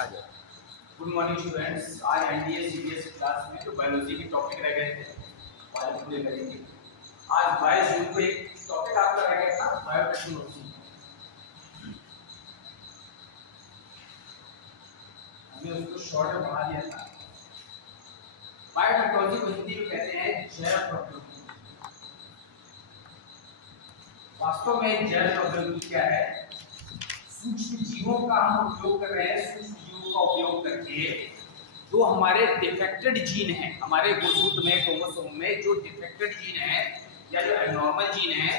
आ जाओ। Good morning students. आज NDA CBS class में जो बायोलॉजी के टॉपिक रह गए थे वाले पूरे करेंगे। आज 22 जून को एक टॉपिक आपका रह गया था बायोटेक्नोलॉजी। हमने उसको शॉर्ट में पढ़ा दिया था। बायोटेक्नोलॉजी को हिंदी में कहते हैं जैव प्रौद्योगिकी। वास्तव में जैव प्रौद्योगिकी क्या है? सूक्ष्म जीवों का हम उपयोग कर रहे हैं। सूक्ष्म जीवों का उपयोग करके जो हमारे डिफेक्टेड जीन है, हमारे वजूद में क्रोमोसोम में जो डिफेक्टेड जीन है या जो एबनॉर्मल जीन है,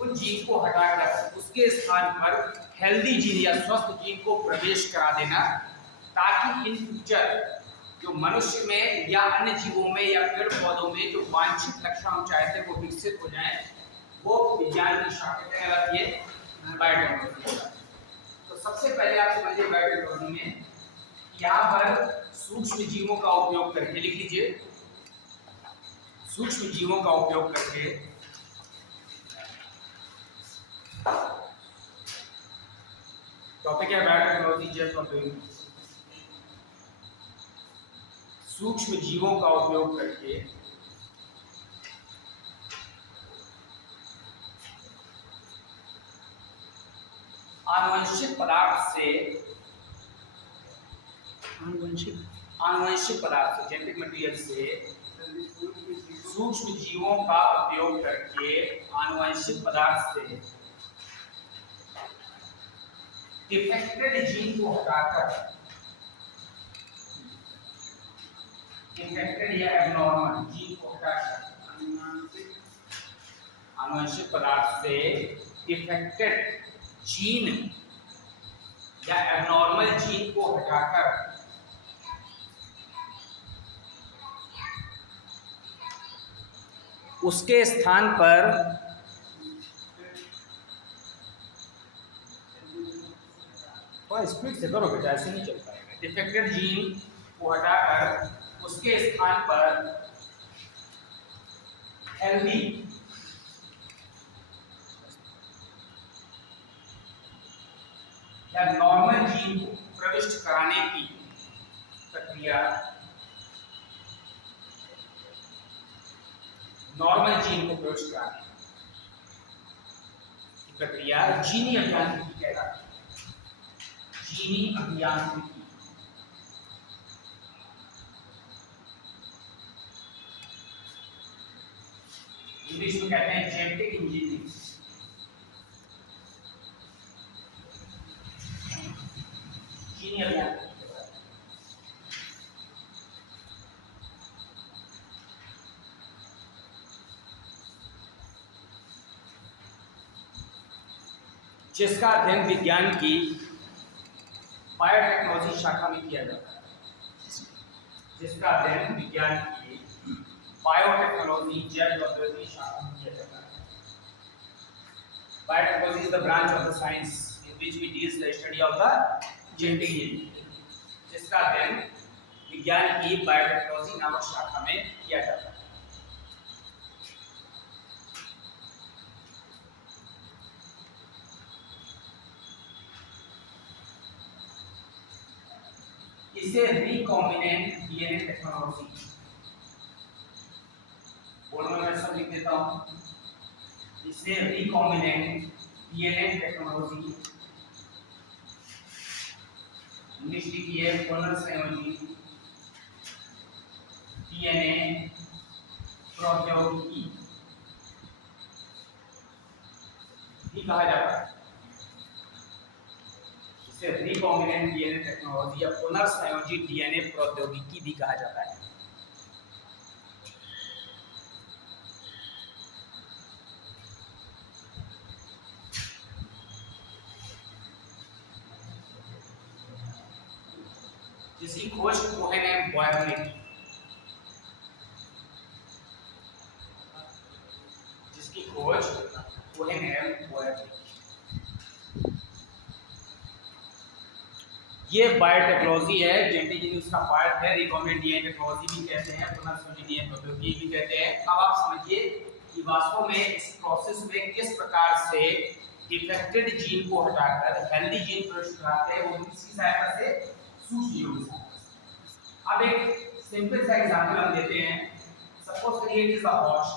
उन जीन को हटाकर उसके स्थान पर हेल्दी जीन या स्वस्थ जीन को प्रवेश करा देना, ताकि इन फ्यूचर जो मनुष्य में या अन्य जीवों में या पेड़ पौधों में जो वांछित लक्षण हम चाहते हैं वो विकसित हो जाए। वो विज्ञान की शाखा कहलाती है बायोटेक्नोलॉजी। तो सबसे पहले आप समझिए बायोटेक्नोलॉजी में यहाँ पर सूक्ष्म जीवों का उपयोग करके, लिख लीजिए, सूक्ष्म जीवों का उपयोग करके टॉपिक है बायोटेक्नोलॉजी जैव प्रौद्योगिकी। सूक्ष्म जीवों का उपयोग करके आनुवंशिक पदार्थ से आनुवंशिक पदार्थ जेनेटिक मटेरियल से सूक्ष्म जीवों का उपयोग करके आनुवंशिक पदार्थ से डिफेक्टेड जीन को हटाकर डिफेक्टेड या एबनॉर्मल जीन को हटाकर आनुवंशिक पदार्थ से डिफेक्टेड जीन या एबनॉर्मल जीन को हटाकर उसके स्थान पर स्पीड से करो बेटा, ऐसे नहीं चल पाएगा। डिफेक्टेड जीन को हटाकर उसके स्थान पर हेल्दी या नॉर्मल जीन को प्रविष्ट कराने की प्रक्रिया, नॉर्मल जीन को प्रविष्ट कराने की प्रक्रिया जीनी अभियांत्रिकी कहलाती है। जीनी अभियांत्रिकी इंग्लिश में कहते हैं जेनेटिक इंजीनियरिंग। जीनी अभियांत्रिकी जिसका अध्ययन विज्ञान की बायोटेक्नोलॉजी शाखा में किया जाता है। जिसका अध्ययन विज्ञान की बायोटेक्नोलॉजी जैव प्रौद्योगिकी शाखा में किया जाता है। Biotechnology is the branch of the science in which we deals the study of the genetic engineering. जिसका अध्ययन विज्ञान की बायोटेक्नोलॉजी नामक शाखा में किया जाता है। इसे रिकॉम्बिनेंट डीएनए टेक्नोलॉजी, बोलना मैं सब लिख देता हूं। इसे रिकॉम्बिनेंट डीएनए टेक्नोलॉजी, इंग्लिश लिखिए पुनर्संयोजी डीएनए प्रौद्योगिकी भी कहा जाता है। इसे रिकॉम्बिनेंट डीएनए टेक्नोलॉजी या पुनर्संयोजी डीएनए प्रौद्योगिकी भी कहा जाता है। जिसकी खोज कोहेन एंड बॉयर ने की। जिसकी खोज कोहेन एंड बॉयर ने की। ये बायोटेक्नोलॉजी है, जेनेटिक इंजीनियरिंग उसका पार्ट है। रिकॉम्बिनेंट डीएनए टेक्नोलॉजी भी कहते हैं, पुनर्संयोजी डीएनए प्रौद्योगिकी भी कहते हैं। अब आप समझिए कि वास्तव में इस प्रोसेस में किस प्रकार से डिफेक्टेड जीन को हटाकर हेल्दी जीन प्रविष्ट कराते हैं। वो किसकी सहायता से? सूक्ष्म जीवों के साथ। अब एक सिंपल सा एग्जांपल हम देते हैं। सपोज करिए it is a horse.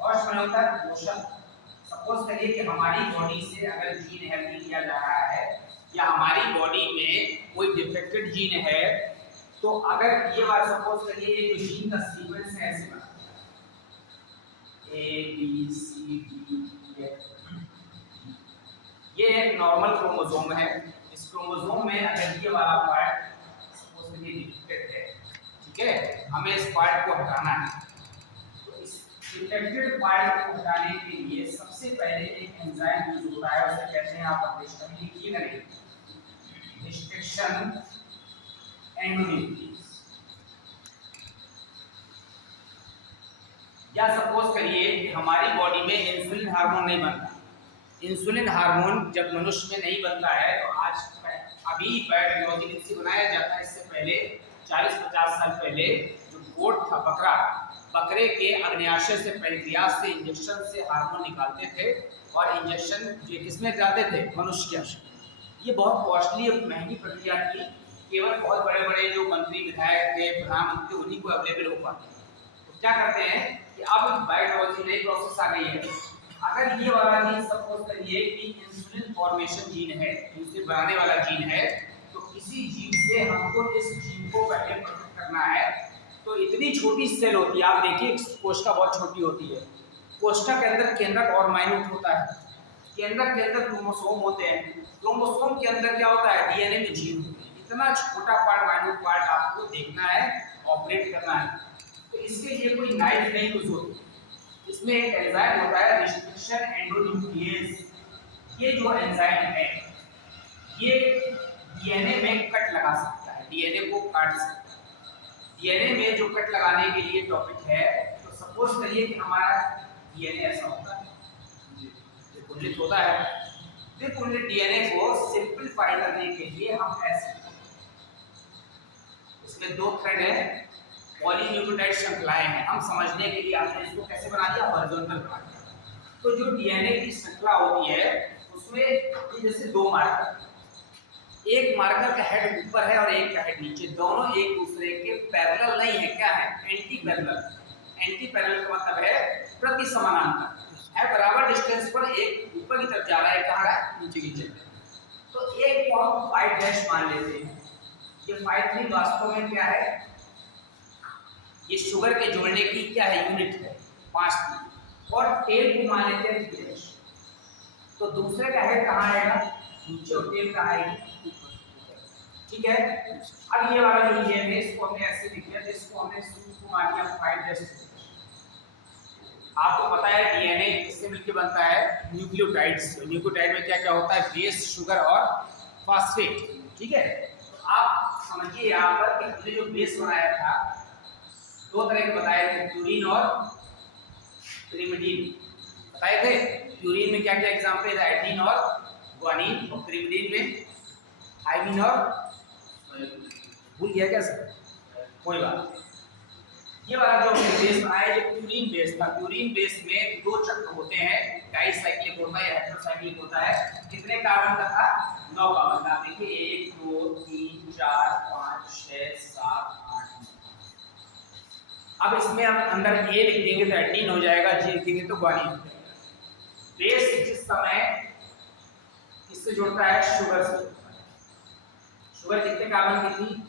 Horse में होता है पोषण। सपोज करिए कि हमारी बॉडी से अगर जीन हेल्दी किया जा रहा है या हमारी बॉडी में कोई डिफेक्टेड जीन है, तो अगर ये बात सपोज करिए ये जो जीन का सीक्वेंस है ऐसे बना A B C D F, ये एक नॉर्मल क्रोमोसोम है। इस क्रोमोसोम में अगर ये वाला पार्ट सपोज करिए डिफेक्टेड है, ठीक है, हमें इस पार्ट को हटाना है। तो इस डिफेक्टेड पार्ट को हटाने के लिए सबसे पहले एक एंजाइम यूज होता है, उसे कहते हैं, आप अंग्रेजी में लिखिए करेंगे, रिस्ट्रिक्शन एंडोन्यूक्लियस। या सपोज करिए कि हमारी बॉडी में इंसुलिन हार्मोन नहीं बनता। इंसुलिन हार्मोन जब मनुष्य में नहीं बनता है तो आज अभी बायोटेक्नोलॉजी से बनाया जाता है। इससे पहले 40-50 साल पहले जो गोट था, बकरे के अग्न्याशय से, पैंक्रियास से इंजेक्शन से हार्मोन निकालते थे और इंजेक्शन ये किसमें जाते थे? मनुष्य के आशय। ये बहुत कॉस्टली और महंगी प्रक्रिया थी। केवल बहुत बड़े बड़े जो मंत्री, विधायक थे, प्रधानमंत्री, उन्हीं को अवेलेबल हो पाते। तो क्या करते हैं कि अब बायोटेक्नोलॉजी नई प्रोसेस आ गई है। अगर ये वाला जीन सपोज करिए कि इंसुलिन फॉर्मेशन जीन है, इंसुलिन बनाने वाला जीन है, तो किसी जीन से हमको इस जीन को पहले प्रोटेक्ट करना है। तो इतनी छोटी सेल होती है, आप देखिए कोशिका बहुत छोटी होती है। कोशिका के अंदर केंद्रक और माइन्यूट होता है। केंद्रक के अंदर क्रोमोसोम होते हैं। क्रोमोसोम के अंदर क्या होता है? डीएनए में जीन होते हैं। इतना छोटा पार्ट, माइन्यूट पार्ट आपको देखना है, ऑपरेट करना है। तो इसके लिए कोई नाइफ नहीं यूज होती। इसमें एक एंजाइम होता है, रिस्ट्रिक्शन एंडोन्यूक्लियस। ये जो एंजाइम है ये डीएनए में कट लगा सकता है, डीएनए को काट सकता है। डीएनए में जो कट लगाने के लिए टॉपिक है, तो सपोज करिए कि हमारा डीएनए ऐसा होता है, द्विकुंडलित होता है। द्विकुंडलित डीएनए को सिंपलीफाई करने के लिए हम ऐसे, इसमें 2 थ्रेड है, पॉलीन्यूक्लियोटाइड श्रृंखलाएं हैं। हम समझने के लिए आपने इसको कैसे बना दिया? हॉरिजॉन्टल बना दिया। तो जो डीएनए की श्रृंखला होती है उसमें जैसे 2 मार्कर, एक मार्कर का हेड ऊपर है और एक का हेड नीचे, दोनों एक दूसरे के पैरेलल नहीं है। क्या है? Anti parallel. एंटी पैरेलल का मतलब है प्रति समानांतर है, बराबर डिस्टेंस पर एक ऊपर की तरफ जा रहा है, कहाँ रहा है? नीचे की तरफ। तो एक को हम 5' मान लेते हैं। ये 5' वास्तव में क्या है? ये शुगर के जोड़ने की क्या है? यूनिट है, 5'। और टेल को मान लेते हैं 3'। तो दूसरे का हेड कहाँ आएगा? नीचे, और टेल कहाँ आएगी? ठीक है। अब ये वाला जो है इसको हमने ऐसे लिख दिया, जिसको हमने सूत्र को मान लिया 5'। आपको पता है डीएनए किससे मिलकर बनता है? न्यूक्लियोटाइड से। न्यूक्लियोटाइड में क्या क्या होता है? बेस, शुगर और फास्फेट। ठीक है। तो आप समझिए यहाँ पर कि हमने जो बेस बनाया था 2 तरह के बताए थे, प्यूरिन और pyrimidine बताए थे। प्यूरिन में क्या क्या एग्जांपल है? एडेनिन और ग्वानिन। और pyrimidine में थायमिन और, भूल गया क्या सर? कोई बात नहीं। ये वाला जो बेस बनाया ये प्यूरिन बेस था। प्यूरिन बेस में 2 चक्र होते हैं, डाइसाइक्लिक होता है, हेटेरोसाइक्लिक होता है। कितने कार्बन का था? 9 कार्बन का। देखिए 1 2 3 4 5 6 7 8 9। अब इसमें हम अंदर ए लिख देंगे तो एडेनिन हो जाएगा, जी लिख देंगे तो ग्वानिन हो जाएगा। बेस जिस समय किससे जुड़ता है? शुगर से। शुगर कितने कार्बन की थी?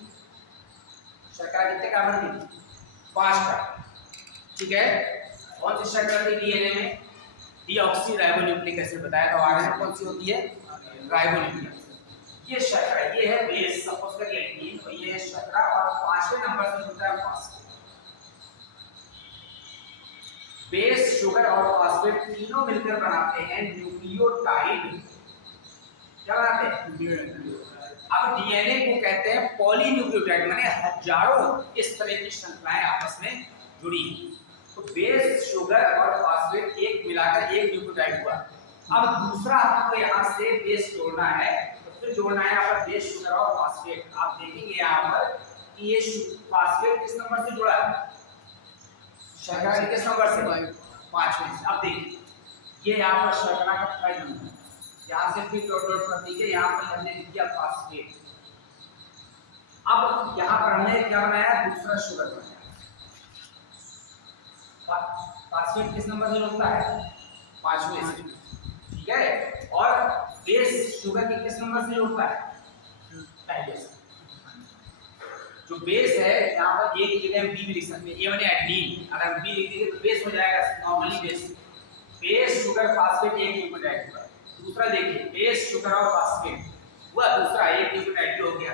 शर्करा कितने कार्बन की थी? 5 कार्बन। ठीक है। कौन सी शर्करा थी डीएनए में? डीऑक्सीराइबोन्यूक्लिक एसिड बताया था। आरएनए कौन सी होती है? Ribonucleic acid. ये शर्करा, ये है बेस, सपोज करिए एडेनिन, और ये शर्करा, और 5वें नंबर से जुड़ता है फास्फेट। बेस, शुगर और फास्फेट तीनों मिलकर बनाते हैं न्यूक्लियोटाइड। क्या बनाते हैं? अब डीएनए को कहते हैं पॉलीन्यूक्लियोटाइड, माने हजारों इस तरह की श्रृंखलाएं आपस में जुड़ी। तो बेस, शुगर और फास्फेट एक मिलाकर एक न्यूक्लियोटाइड हुआ। अब दूसरा आपको यहाँ से बेस जोड़ना है, तो फिर जोड़ना है यहाँ पर बेस, शुगर और फास्फेट। आप देखेंगे यहाँ पर कि ये फास्फेट किस नंबर से जुड़ा है? शर्करा किस नंबर से? 5वें से। अब देखिए ये यहाँ पर शर्करा का 5 नंबर, यहाँ से फिर डॉट डॉट कर दीजिए, यहाँ पर हमने लिख दिया फास्फेट। अब यहाँ पर हमने क्या बनाया, दूसरा शुगर बनाया। फॉस्फेट किस नंबर से जुड़ता है, 5वें से, ठीक है। और बेस शुगर के किस नंबर से जुड़ता है, पहले से। जो बेस है यहाँ पर एक जगह हम बी भी लिख सकते हैं, ए माने एडेनिन, अगर हम बी लिख देंगे तो बेस हो जाएगा normally base. Base sugar phosphate एक न्यूक्लियोटाइड हुआ। दूसरा देखिए, बेस शुगर और फॉस्फेट हुआ दूसरा, एक न्यूक्लियोटाइड हो गया।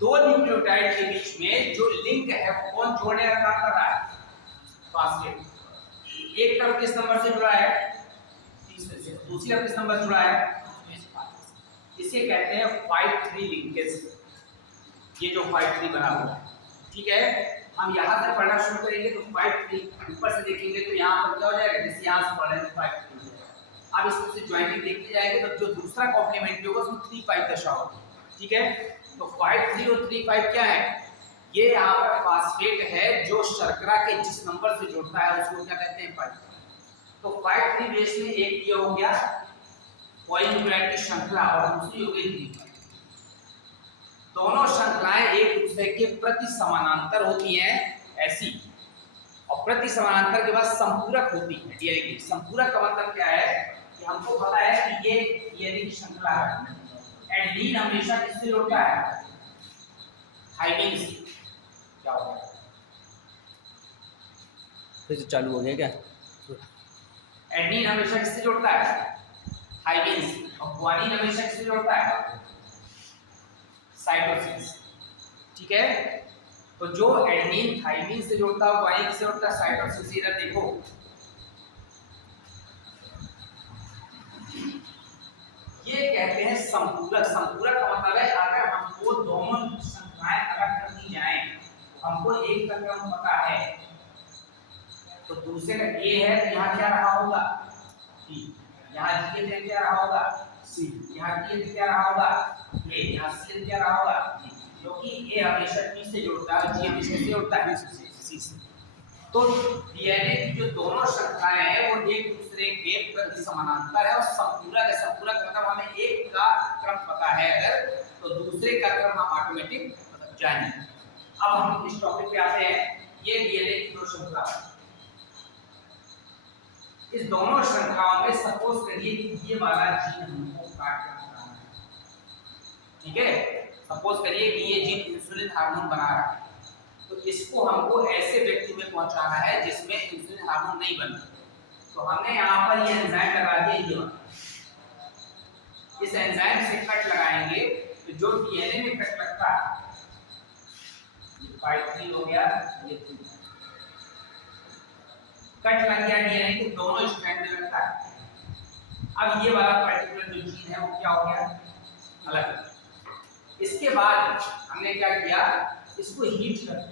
दो न्यूक्लियोटाइड के बीच में जो लिंक है वो कौन जोड़ने का काम कर रहा है, फॉस्फेट। एक तरफ किस नंबर से जुड़ा है, 30 से, दूसरी तरफ किस नंबर से जुड़ा है, इसे कहते हैं 5-3 लिंकेज। ये जो 5-3 बना हुआ है, ठीक है। हम यहाँ से पढ़ना शुरू करेंगे तो 5-3 ऊपर से देखेंगे तो यहाँ पर क्या हो जाएगा, जैसे यहाँ से पढ़ रहे हैं 5-3। अब इसमें से ज्वाइंटिंग देखते जाएंगे तो जो दूसरा कॉम्प्लीमेंट होगा उसमें 3-5 दशा होगी, ठीक है। तो 5-3 और 3-5 क्या है, ये यहाँ पर फॉस्फेट है जो शर्करा के जिस नंबर से जुड़ता है उसको क्या कहते हैं, 5। तो 5-3 बेस में एक ये हो गया पॉलीन्यूक्लियोटाइड की श्रृंखला और दूसरी हो गई 3-5। दोनों श्रृंखलाएं एक दूसरे के प्रति समानांतर होती हैं ऐसी, और प्रति समानांतर के बाद संपूरक होती है डीएनए की। संपूरक का मतलब क्या है कि हमको पता है कि ये डीएनए की श्रृंखला है। एडेनिन हमेशा किससे जुड़ता है, थाइमिन से। क्या हो गया, फिर से चालू हो गया क्या? एडेनिन हमेशा किससे जुड़ता है, थाइमिन से। और ग्वानिन हमेशा किससे जुड़ता है, साइटोसिन से, ठीक है। तो जो एडेनिन थाइमिन से जुड़ता है, ग्वानिन किससे जुड़ता है, साइटोसिन से। इधर देखो, ये कहते हैं संपूरक। संपूरक का मतलब है अगर हमको दोनों श्रृंखलाएं अलग कर दी जाएं तो हमको एक का क्रम पता है, तो दूसरे का ए है तो यहाँ क्या रहा होगा, टी। यहाँ जी है क्या रहा होगा, सी। यहाँ टी क्या रहा होगा, ए। यहाँ सी क्या रहा होगा, डी। क्योंकि ए हमेशा टी से जुड़ता है, जी हमेशा से जुड़ता है, सी से। तो डीएनए की जो दोनों श्रृंखलाएं हैं वो एक दूसरे के प्रति समानांतर है। और संपूरक है, संपूरक मतलब हमें एक का क्रम पता है अगर, तो दूसरे का क्रम हम ऑटोमेटिक जानेंगे। अब हम इस टॉपिक पे आते हैं, ये डीएनए की दो श्रृंखला। इस दोनों श्रृंखलाओं में सपोज करिए कि ये वाला जीन हमको काट कर बनाना है, ठीक है। सपोज करिए कि ये जीन इंसुलिन हार्मोन बना रहा है, तो इसको हमको ऐसे व्यक्ति में पहुंचाना है जिसमें इंसुलिन हार्मोन नहीं बन रहा। तो हमने यहाँ पर ये एंजाइम लगा दिया, ये वाला। इस एंजाइम से कट लगाएंगे तो जो डीएनए में कट लगता है, ये 5-3 हो गया, ये 3 कट लग गया डीएनए के दोनों स्ट्रैंड में लगता है। अब ये वाला पर्टिकुलर जो जीन है वो क्या हो गया, अलग। इसके बाद हमने क्या किया, इसको हीट कर दिया।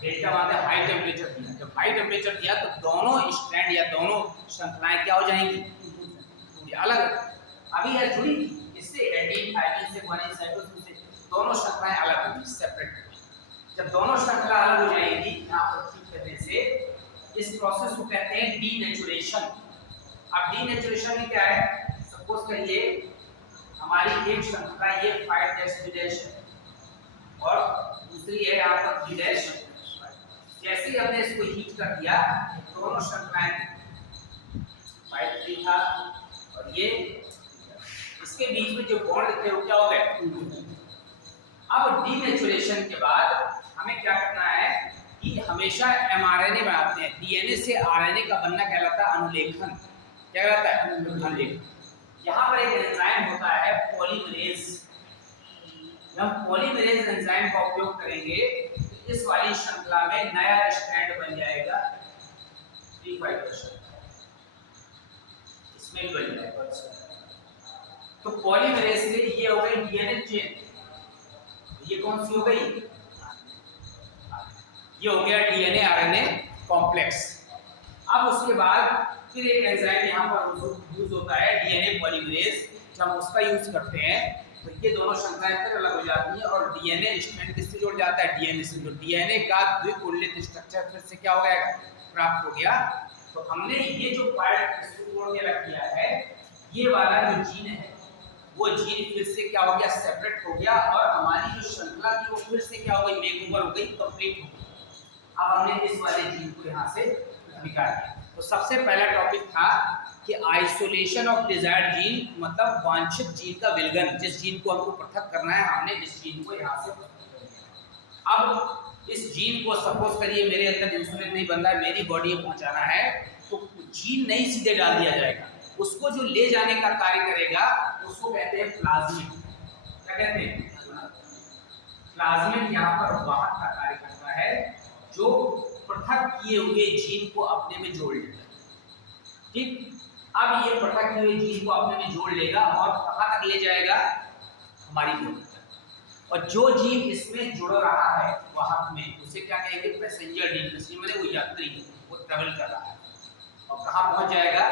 डेल्टा मतलब हाई टेम्परेचर दिया। जब हाई टेम्परेचर दिया तो दोनों स्ट्रैंड या दोनों श्रृंखलाएं क्या हो जाएंगी, अलग। अभी यह जुड़ी इससे एडेनिन थाइमिन से ग्वानिन साइटोसिन से दोनों श्रृंखलाएं अलग होंगी, सेपरेट होंगी। जब दोनों श्रृंखला अलग हो जाएंगी यहाँ पर ठीक करने से, इस प्रोसेस को कहते हैं डीनेचुरेशन। अब डीनेचुरेशन में क्या है, सपोज करिए हमारी एक श्रृंखला ये 5' है और दूसरी है यहाँ पर 3'। जैसे ही हमने इसको हीट कर दिया, दोनों श्रृंखलाएं 5' था और ये इसके बीच में जो बॉन्ड थे वो क्या हो गए। अब डीनेचुरेशन के बाद हमें क्या करना है कि हमेशा एमआरएनए बनाते हैं। डीएनए से आरएनए का बनना कहलाता है अनुलेखन। क्या कहलाता है, अनुलेखन। यहाँ पर एक एंजाइम होता है पॉलीमरेज। जब हम पॉलीमरेज एंजाइम का उपयोग करेंगे तो इस वाली श्रृंखला में नया स्ट्रैंड बन जाएगा 3-5, इसमें भी बन जाएगा। तो पॉलीमरेज से ये हो गई डीएनए चेन। ये कौन सी हो गई, ये हो गया डीएनए आरएनए कॉम्प्लेक्स। अब उसके बाद फिर एक एंजाइम यहाँ पर यूज होता है डीएनए पॉलीमरेज। जब हम उसका यूज करते हैं तो ये दोनों श्रृंखलाएं फिर अलग हो जाती हैं और डीएनए स्ट्रैंड किससे जुड़ जाता है, डीएनए से। जो डीएनए का द्विकुंडलित स्ट्रक्चर फिर से क्या हो गया, प्राप्त हो गया। तो हमने ये जो पार्ट इसको जोड़ के रख दिया है, ये वाला जो जीन है वो जीन फिर से क्या हो गया, सेपरेट हो गया और हमारी जो श्रृंखला थी वो फिर से क्या हो गई, मेकओवर हो गई, कंप्लीट हो गई। अब हमने इस वाले जीन को यहाँ से निकाल दिया। तो सबसे पहला टॉपिक था कि आइसोलेशन ऑफ डिजायर्ड जीन, मतलब वांछित जीन का विलगन, जिस जीन को हमको पृथक करना है हमने इस जीन को यहाँ से पृथक कर दिया। अब इस जीन को सपोज करिए मेरे अंदर इंसुलिन नहीं बन रहा है, मेरी बॉडी में पहुंचाना है, तो जीन नहीं सीधे डाल दिया जाएगा, उसको जो ले जाने का कार्य करेगा उसको कहते हैं प्लाज्मिड। क्या कहते हैं? प्लाज्मिड यहाँ पर वाहक का कार्य करता है, जो पृथक किए हुए जीन को अपने में जोड़ लेगा। ठीक, अब ये पृथक किए हुए जीन को अपने में जोड़ लेगा और कहाँ तक ले जाएगा, हमारी बॉडी तक। और जो जीन इसमें जुड़ रहा है वाहक में, उसे क्या कहेंगे, पैसेंजर जीन। पैसेंजर माने वो यात्री है, वो ट्रेवल कर रहा है और कहाँ पहुंच जाएगा,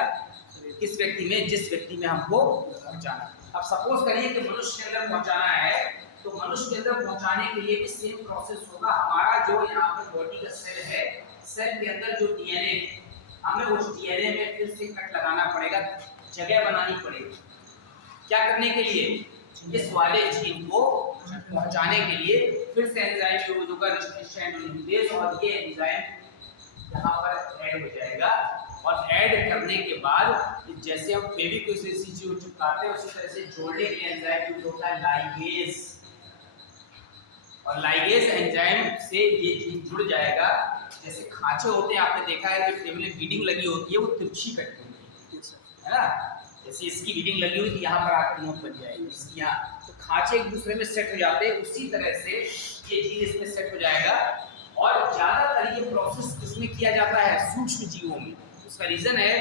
किस व्यक्ति में, जिस व्यक्ति में हमको पहुंचाना है। अब सपोज करिए कि मनुष्य के अंदर पहुंचाना है, तो मनुष्य के अंदर पहुंचाने के लिए भी सेम प्रोसेस होगा। हमारा जो यहाँ पर बॉडी का सेल है, सेल के अंदर जो डीएनए, हमें उस डीएनए में फिर से कट लगाना पड़ेगा, जगह बनानी पड़ेगी। क्या करने के लिए, इस वाले जीन को पहुंचाने के लिए फिर से एंजाइम यूज होगा, रेस्ट्रिक्शन और ये एंजाइम यहाँ पर ऐड हो जाएगा। और ऐड करने के बाद जैसे हम फेविक्विक से चीज चिपकाते हैं, उसी तरह से जोड़ने के लिए एंजाइम यूज होता है लाइगेज। और लाइगेज एंजाइम से ये जीन जुड़ जाएगा। जैसे खांचे होते हैं, आपने देखा है कि टेबल में बीडिंग लगी होती है, वो तिरछी कट होती है ना, जैसे इसकी बीडिंग लगी हुई थी, यहाँ पर आकर नोक बन जाएगी इसकी यहाँ, तो खांचे एक दूसरे में सेट हो जाते हैं, उसी तरह से ये जीन इसमें सेट हो जाएगा। और ज्यादातर ये प्रोसेस किसमें किया जाता है, सूक्ष्म जीवों में। उसका रीजन है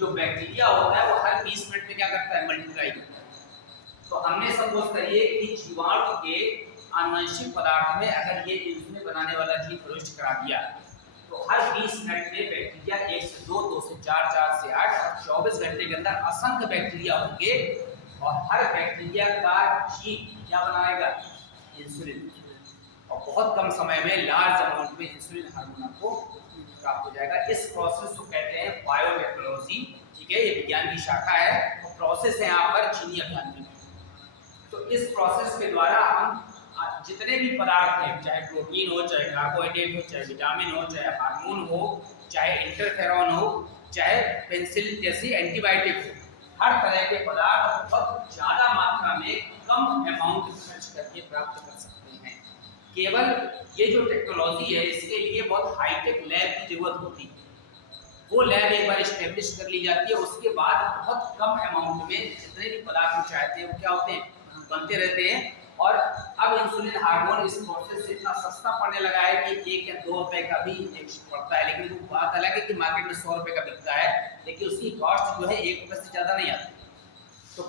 जो बैक्टीरिया होता है वो हर 20 मिनट में क्या करता है, मल्टीप्लाई करता है। तो हमने सपोज करिए कि जीवाणु के आनुवंशिक पदार्थ में अगर ये इंसुलिन बनाने वाला जीन प्रविष्ट करा दिया, तो हर 20 मिनट में बैक्टीरिया 1 से 2, 2 से 4, 4 से 8 और 24 घंटे के अंदर असंख्य बैक्टीरिया होंगे और हर बैक्टीरिया का जीन क्या बनाएगा, इंसुलिन। और बहुत कम समय में लार्ज अमाउंट में इंसुलिन हार्मोन आपको प्राप्त हो जाएगा। इस प्रोसेस को कहते हैं बायोटेक्नोलॉजी। ठीक है, ये विज्ञान की शाखा है और प्रोसेस है यहाँ पर चीनी अभियांत्रिकी। तो इस प्रोसेस के द्वारा हम जितने भी पदार्थ हैं, चाहे प्रोटीन हो, चाहे कार्बोहाइड्रेट हो, चाहे विटामिन हो, चाहे हार्मोन हो, चाहे इंटरफेरॉन हो, चाहे पेनिसिलिन जैसी एंटीबायोटिक हो, हर तरह के पदार्थ बहुत ज़्यादा मात्रा में कम अमाउंट खर्च करके प्राप्त कर सकते हैं। केवल ये जो टेक्नोलॉजी है, इसके लिए बहुत हाईटेक लैब की जरूरत होती है। वो लैब एक बार स्टेब्लिश कर ली जाती है, उसके बाद बहुत कम अमाउंट में जितने भी पदार्थ हम चाहते हैं वो क्या होते हैं, बनते रहते हैं। और अब इंसुलिन हार्मोन इस प्रोसेस से इतना सस्ता पड़ने लगा है कि 1 या 2 रुपए का भी इंजेक्शन पड़ता है। लेकिन वो बात अलग है कि मार्केट में 100 रुपए का बिकता है, लेकिन उसकी कॉस्ट जो है 1 रुपए से ज़्यादा नहीं आती। तो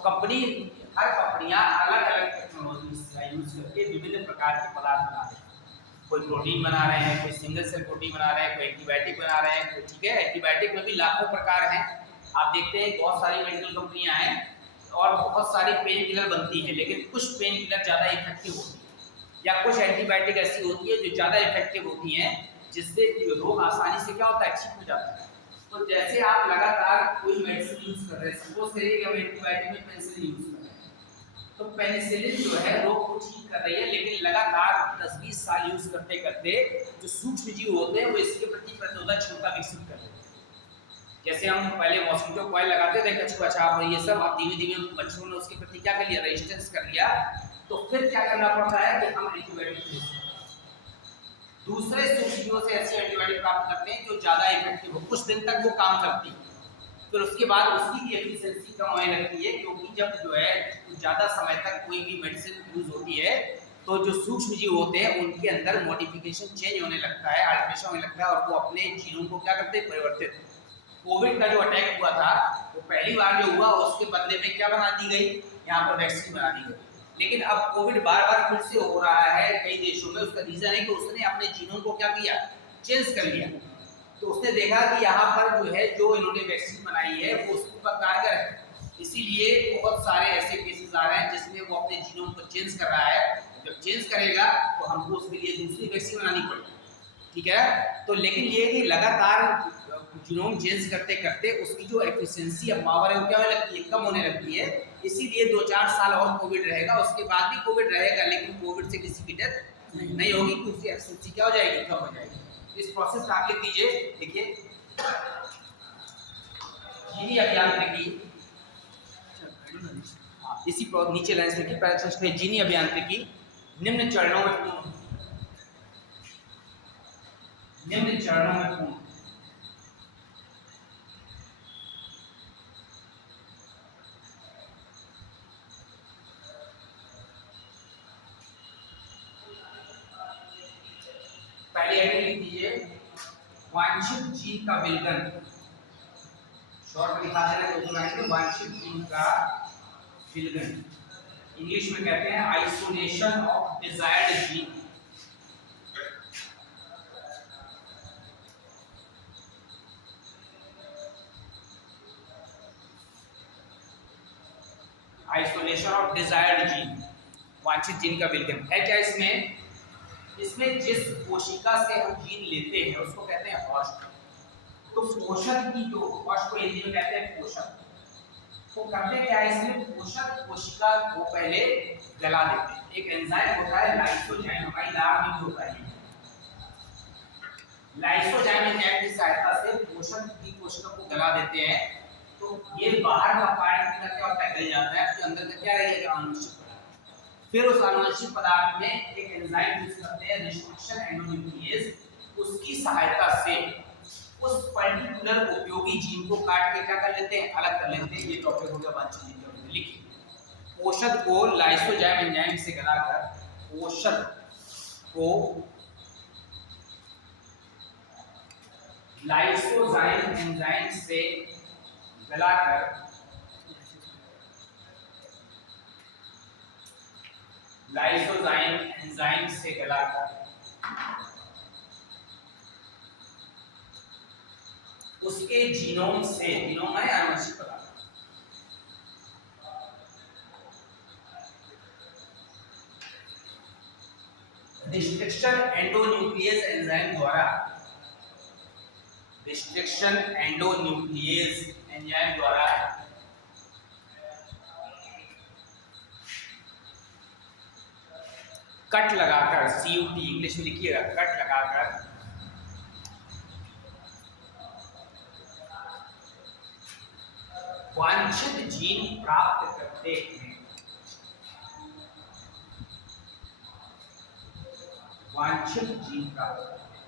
हर कंपनियां अलग अलग टेक्नोलॉजी का यूज करके विभिन्न प्रकार के पदार्थ बना रहे हैं। कोई प्रोटीन बना रहे हैं, कोई सिंगल सेल प्रोटीन बना रहे हैं, कोई एंटीबायोटिक बना रहे हैं। तो ठीक है, एंटीबायोटिक में भी लाखों प्रकार हैं। आप देखते हैं बहुत सारी मेडिकल कंपनियां हैं और बहुत सारी पेन किलर बनती है, लेकिन कुछ पेन किलर ज़्यादा इफेक्टिव होती है या कुछ एंटीबायोटिक ऐसी होती है जो ज़्यादा इफेक्टिव होती हैं, जिससे रोग आसानी से क्या होता है, ठीक हो जाता है। तो जैसे आप लगातार कोई मेडिसिन यूज कर रहे हैं, सपोज करिए कि हम एंटीबायोटिक में पेनिसिलिन यूज कर रहे हैं, तो पेनिसिलिन जो है रोग को ठीक कर रही है, लेकिन लगातार 10-20 साल यूज करते करते जो सूक्ष्म जीव होते हैं वो इसके प्रति प्रतिरोधक क्षमता विकसित कर लेते हैं। जैसे हम पहले मॉस्किटो कॉइल लगाते थे, कछुआ छाप, ये सब, अब धीमे धीमे मच्छरों ने उसके प्रति क्या कर लिया, रेजिस्टेंस कर लिया। तो फिर क्या करना पड़ता है कि हम एंटीबायोटिक दूसरे सूक्ष्मजीवों से ऐसी एंटीबायोटिक प्राप्त करते हैं जो ज़्यादा इफेक्टिव हो, कुछ दिन तक वो काम करती है, फिर उसके बाद उसकी भी एफिशिएंसी कम होने लगती है। क्योंकि जब जो है ज़्यादा समय तक कोई भी मेडिसिन यूज होती है, तो जो सूक्ष्मजीव होते हैं उनके अंदर मॉडिफिकेशन चेंज होने लगता है, अल्टरेशन होने लगता है, और वो अपने जीनों को क्या करते हैं, परिवर्तित। कोविड का जो अटैक हुआ था, वो पहली बार जो हुआ उसके बदले में क्या बना दी गई, यहाँ पर वैक्सीन बना दी गई। लेकिन अब कोविड बार बार फिर से हो रहा है कई देशों में। उसका रीजन है कि उसने अपने जीनोम को क्या किया, चेंज कर लिया। तो उसने देखा कि यहाँ पर जो है, जो इन्होंने वैक्सीन बनाई है वो उसके ऊपर कारगर है, इसीलिए बहुत सारे ऐसे केसेस आ रहे हैं जिसमें वो अपने जीनोम को चेंज कर रहा है। जब चेंज करेगा तो हमको उसके लिए दूसरी वैक्सीन बनानी पड़ेगी। ठीक है। तो लेकिन ये कि लगातार जीनोम चेंज करते करते उसकी जो एफिशिएंसी अब पावर है वो क्या होने लगती है, कम होने लगती है। इसीलिए 2-4 साल और कोविड रहेगा, उसके बाद भी कोविड रहेगा, लेकिन कोविड से किसी की डेथ नहीं होगी, क्योंकि एफिशिएंसी क्या हो जाएगी, कम हो जाएगी। इस प्रोसेस को आगे कीजिए। देखिए जीनी अभियांत्रिकी, इसी नीचे लाइन से लिखिए, जीनी अभियांत्रिकी निम्न चरणों में पूर्ण, निम्न चरणों में पूर्ण। पहले हेडिंग लिख दीजिए, वांछित जीन का विलगन, शॉर्ट में लिखा देना तो लाइन में, वांछित जीन का विलगन, इंग्लिश में कहते हैं isolation of desired gene. Isolation of desired gene, वांछित जीन का विलगन है क्या इसमें? इसमें जिस कोशिका से हम जीन लेते हैं उसको कहते हैं होस्ट। तो पोषक की जो होस्ट को हिंदी में कहते हैं पोषक, तो करते क्या है इसमें, पोषक कोशिका को पहले गला देते हैं। एक एंजाइम होता है लाइसोजाइम, हमारी लार में भी होता है, लाइसोजाइम एंजाइम की सहायता से पोषक की कोशिका को गला देते हैं। तो ये बाहर का पार्ट क्या होता है, गल जाता है, तो अंदर का क्या रहेगा, आनुवंशिक पदार्थ। फिर उस आनुवंशिक पदार्थ में एक एंजाइम यूज करते हैं रिस्ट्रिक्शन एंडोन्यूक्लियेज, उसकी सहायता से उस पर्टिकुलर उपयोगी जीन को काट के क्या कर लेते हैं, अलग कर लेते हैं। ये टॉपिक हो गया वांछित जीन का विलगन। लिखिए, पोषक को लाइसोजाइम एंजाइम से गलाकर, पोषक को लाइसोजाइम एंजाइम से गलाकर, लाइसोजाइम एंजाइम से गलाकर उसके जीनोम से, जीनोम है आनुवंशिक पदार्थ, रिस्ट्रिक्शन एंडोन्यूक्लियस एंजाइम द्वारा, रिस्ट्रिक्शन एंडोन्यूक्लियस एंजाइम द्वारा कट लगाकर, CUT इंग्लिश में लिखिएगा, कट लगाकर वांछित जीन प्राप्त करते हैं, वांछित जीन प्राप्त करते हैं।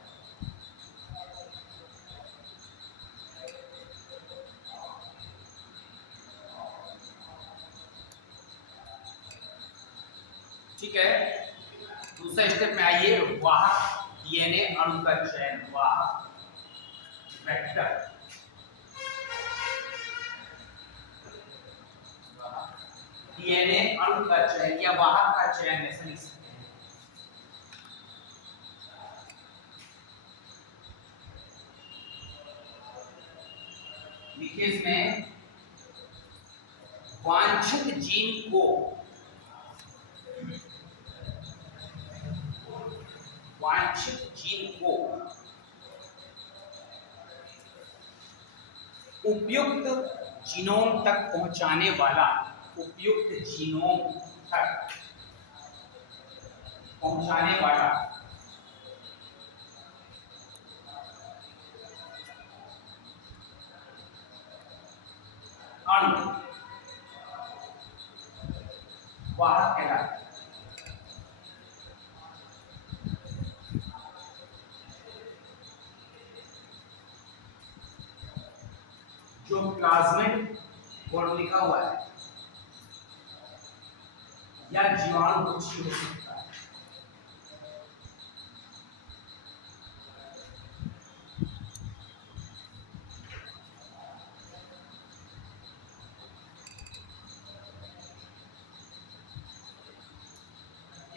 ठीक है, दूसरा स्टेप में आइए, वाहक डीएनए अणु का चयन, वाहक वेक्टर, डीएनए अणु का चयन या वाहक का चयन ऐसा लिख सकते हैं। लिखिए इसमें, वांछित जीन को, वांछित जीन को उपयुक्त जीनोम तक पहुंचाने वाला, उपयुक्त जीनोम तक पहुंचाने वाला अणु वाहक कहलाता है। जो प्लाज्मिड फॉर्म लिखा हुआ है या जीवाणु कुछ हो सकता है।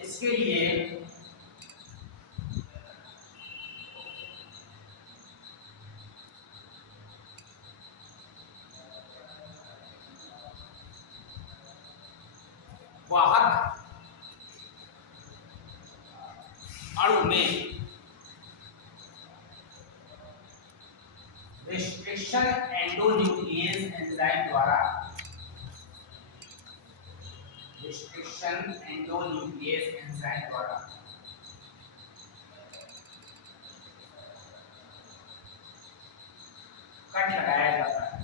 इसके लिए वाहक अणु में रिस्ट्रिक्शन एंडोन्यूक्लियस एंजाइम द्वारा, रिस्ट्रिक्शन एंडोन्यूक्लियस एंजाइम द्वारा कट लगाया जाता है।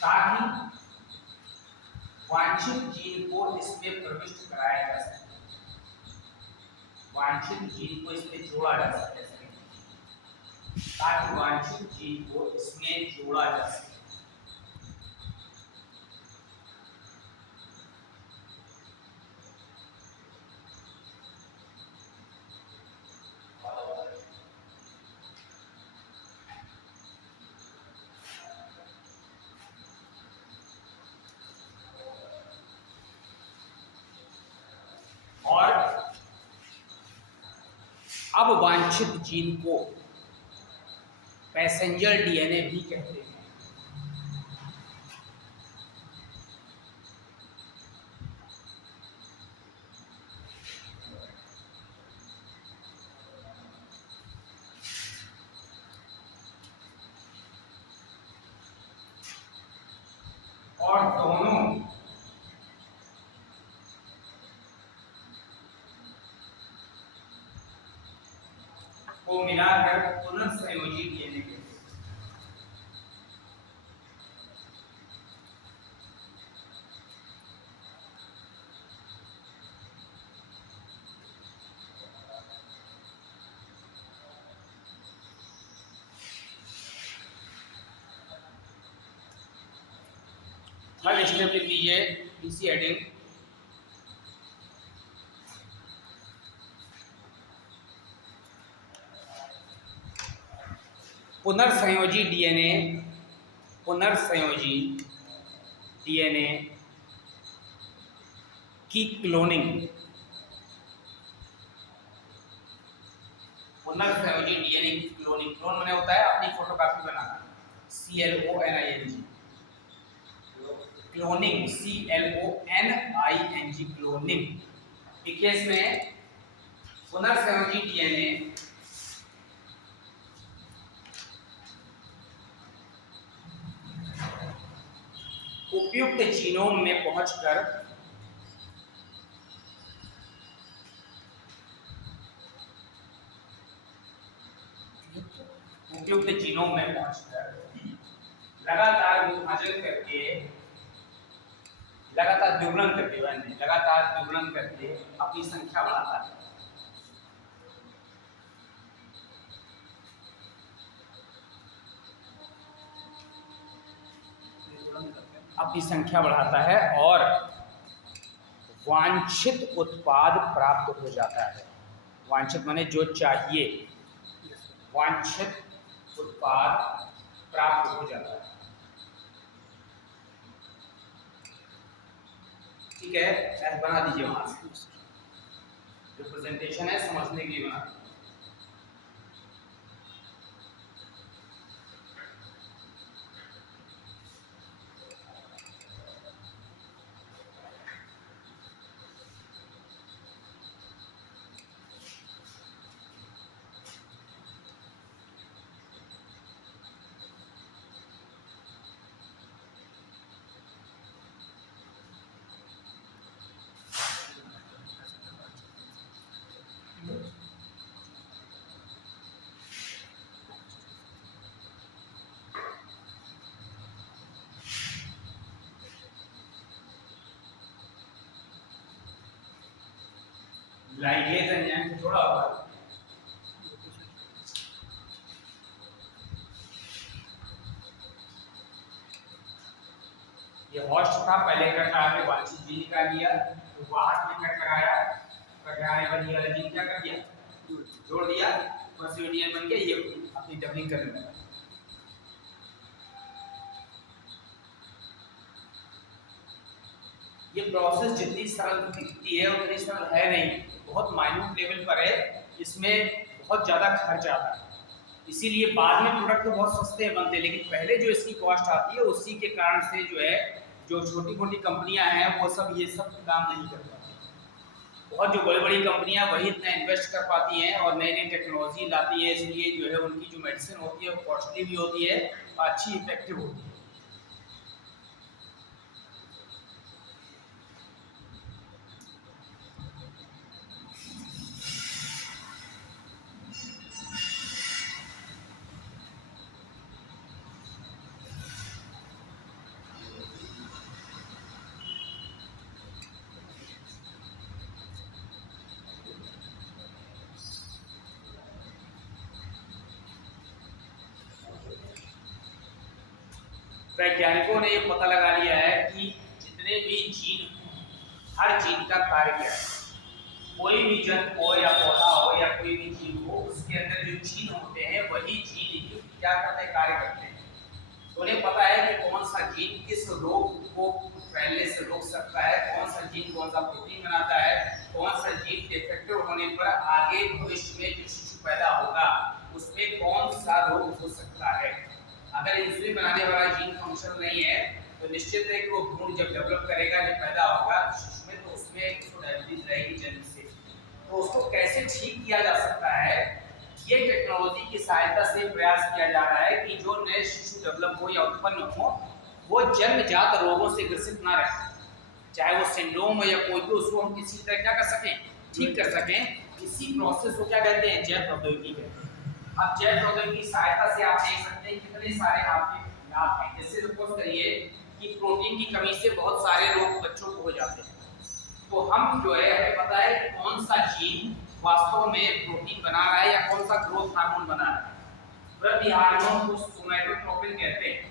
ताकि वांछित जीन को इसमें प्रविष्ट कराया जा सके, वांछित जीन को इसमें जोड़ा जा सके, ताकि वांछित जीन को इसमें जोड़ा जा सके। और अब वांछित जीन को पैसेंजर डीएनए भी कहते हैं। और दोनों को मिलाकर पुनर्संयोजी डीएनए के थर्ड स्टेप लिख लीजिए, पीसी एडिंग। पुनर्संयोजी डीएनए, पुनर्संयोजी डीएनए की क्लोनिंग, पुनर्संयोजी डीएनए की क्लोनिंग, क्लोन माने होता है अपनी फोटोकॉपी बनाना, CLONING, क्लोनिंग CLONING, क्लोनिंग के केस में पुनर्संयोजी डीएनए उपयुक्त जीनोम में पहुंचकर उपयुक्त जीनोम में पहुंचकर लगातार विभाजन करके, लगातार द्विगुणन करके अपनी संख्या बढ़ाता है। अपनी संख्या बढ़ाता है और वांछित उत्पाद प्राप्त हो जाता है। वांछित माने जो चाहिए, वांछित उत्पाद प्राप्त हो जाता है। ठीक है, ऐसे बना दीजिए, वहां से रिप्रेजेंटेशन है, समझने के लिए बना दीजिए। लाइगेज एंजाइम से जुड़ा हुआ है। ये होस्ट था, पहले कट लगा के वांछित जीन निकाल लिया, तो बाहर में कट लगाया, कट लगाने पर ये वाला जीन क्या कर दिया, जोड़ दिया, बस ये डीएनए बन गया, ये अपनी डबलिंग करने लगा। ये प्रोसेस जितनी सरल दिखती है उतनी सरल है नहीं, बहुत माइन्यूट लेवल पर है, इसमें बहुत ज़्यादा खर्च आता है। इसीलिए बाद में प्रोडक्ट तो बहुत सस्ते बनते हैं, लेकिन पहले जो इसकी कॉस्ट आती है उसी के कारण से जो है जो छोटी मोटी कंपनियां हैं वो सब ये सब काम नहीं कर पाती। बहुत जो बड़ी बड़ी कंपनियां वही इतना इन्वेस्ट कर पाती हैं और नई नई टेक्नोलॉजी लाती है, इसलिए जो है उनकी जो मेडिसिन होती है वो कॉस्टली भी होती है और अच्छी इफेक्टिव होती है। वैज्ञानिकों ने ये पता लगा लिया है कि जितने भी जीन, हर जीन का कार्य क्या है। कोई भी जंतु हो या पौधा हो या कोई भी जीव हो, उसके अंदर जो जीन होते हैं वही जीन ही क्या करते हैं, कार्य करते हैं। तो उन्हें पता है कि कौन सा जीन किस रोग को फैलने से रोक सकता है, कौन सा जीन कौन सा प्रोटीन बनाता है, कौन सा जीन डिफेक्टिव होने पर आगे भविष्य में जो शिशु पैदा होगा उसमें कौन सा रोग हो सकता है। अगर इंसुलिन बनाने वाला जीन फंक्शन नहीं है तो निश्चित है कि वो भ्रूण जब डेवलप करेगा, जब पैदा होगा शिशु में, तो उसमें उसको डायबिटीज रहेगी जन्म से। तो उसको कैसे ठीक किया जा सकता है, ये टेक्नोलॉजी की सहायता से प्रयास किया जा रहा है कि जो नए शिशु डेवलप हो या उत्पन्न हो वो जन्मजात रोगों से ग्रसित ना रहे, चाहे वो सिंड्रोम हो या कोई भी, उसको हम किसी तरह क्या कर सकें, ठीक कर सकें। इसी प्रोसेस को क्या कहते हैं, जैव प्रौद्योगिकी कहते हैं। अब जैव प्रौद्योगिकी की सहायता से आप देख सकते हैं कितने सारे आपके लाभ हैं। जैसे सपोज करिए कि प्रोटीन की कमी से बहुत सारे रोग बच्चों को हो जाते हैं, तो हम जो है हमें पता है कि कौन सा जीन वास्तव में प्रोटीन बना रहा है या कौन सा ग्रोथ हार्मोन बना रहा है। वृद्धि हार्मोन को सोमैटोट्रोपिन कहते हैं।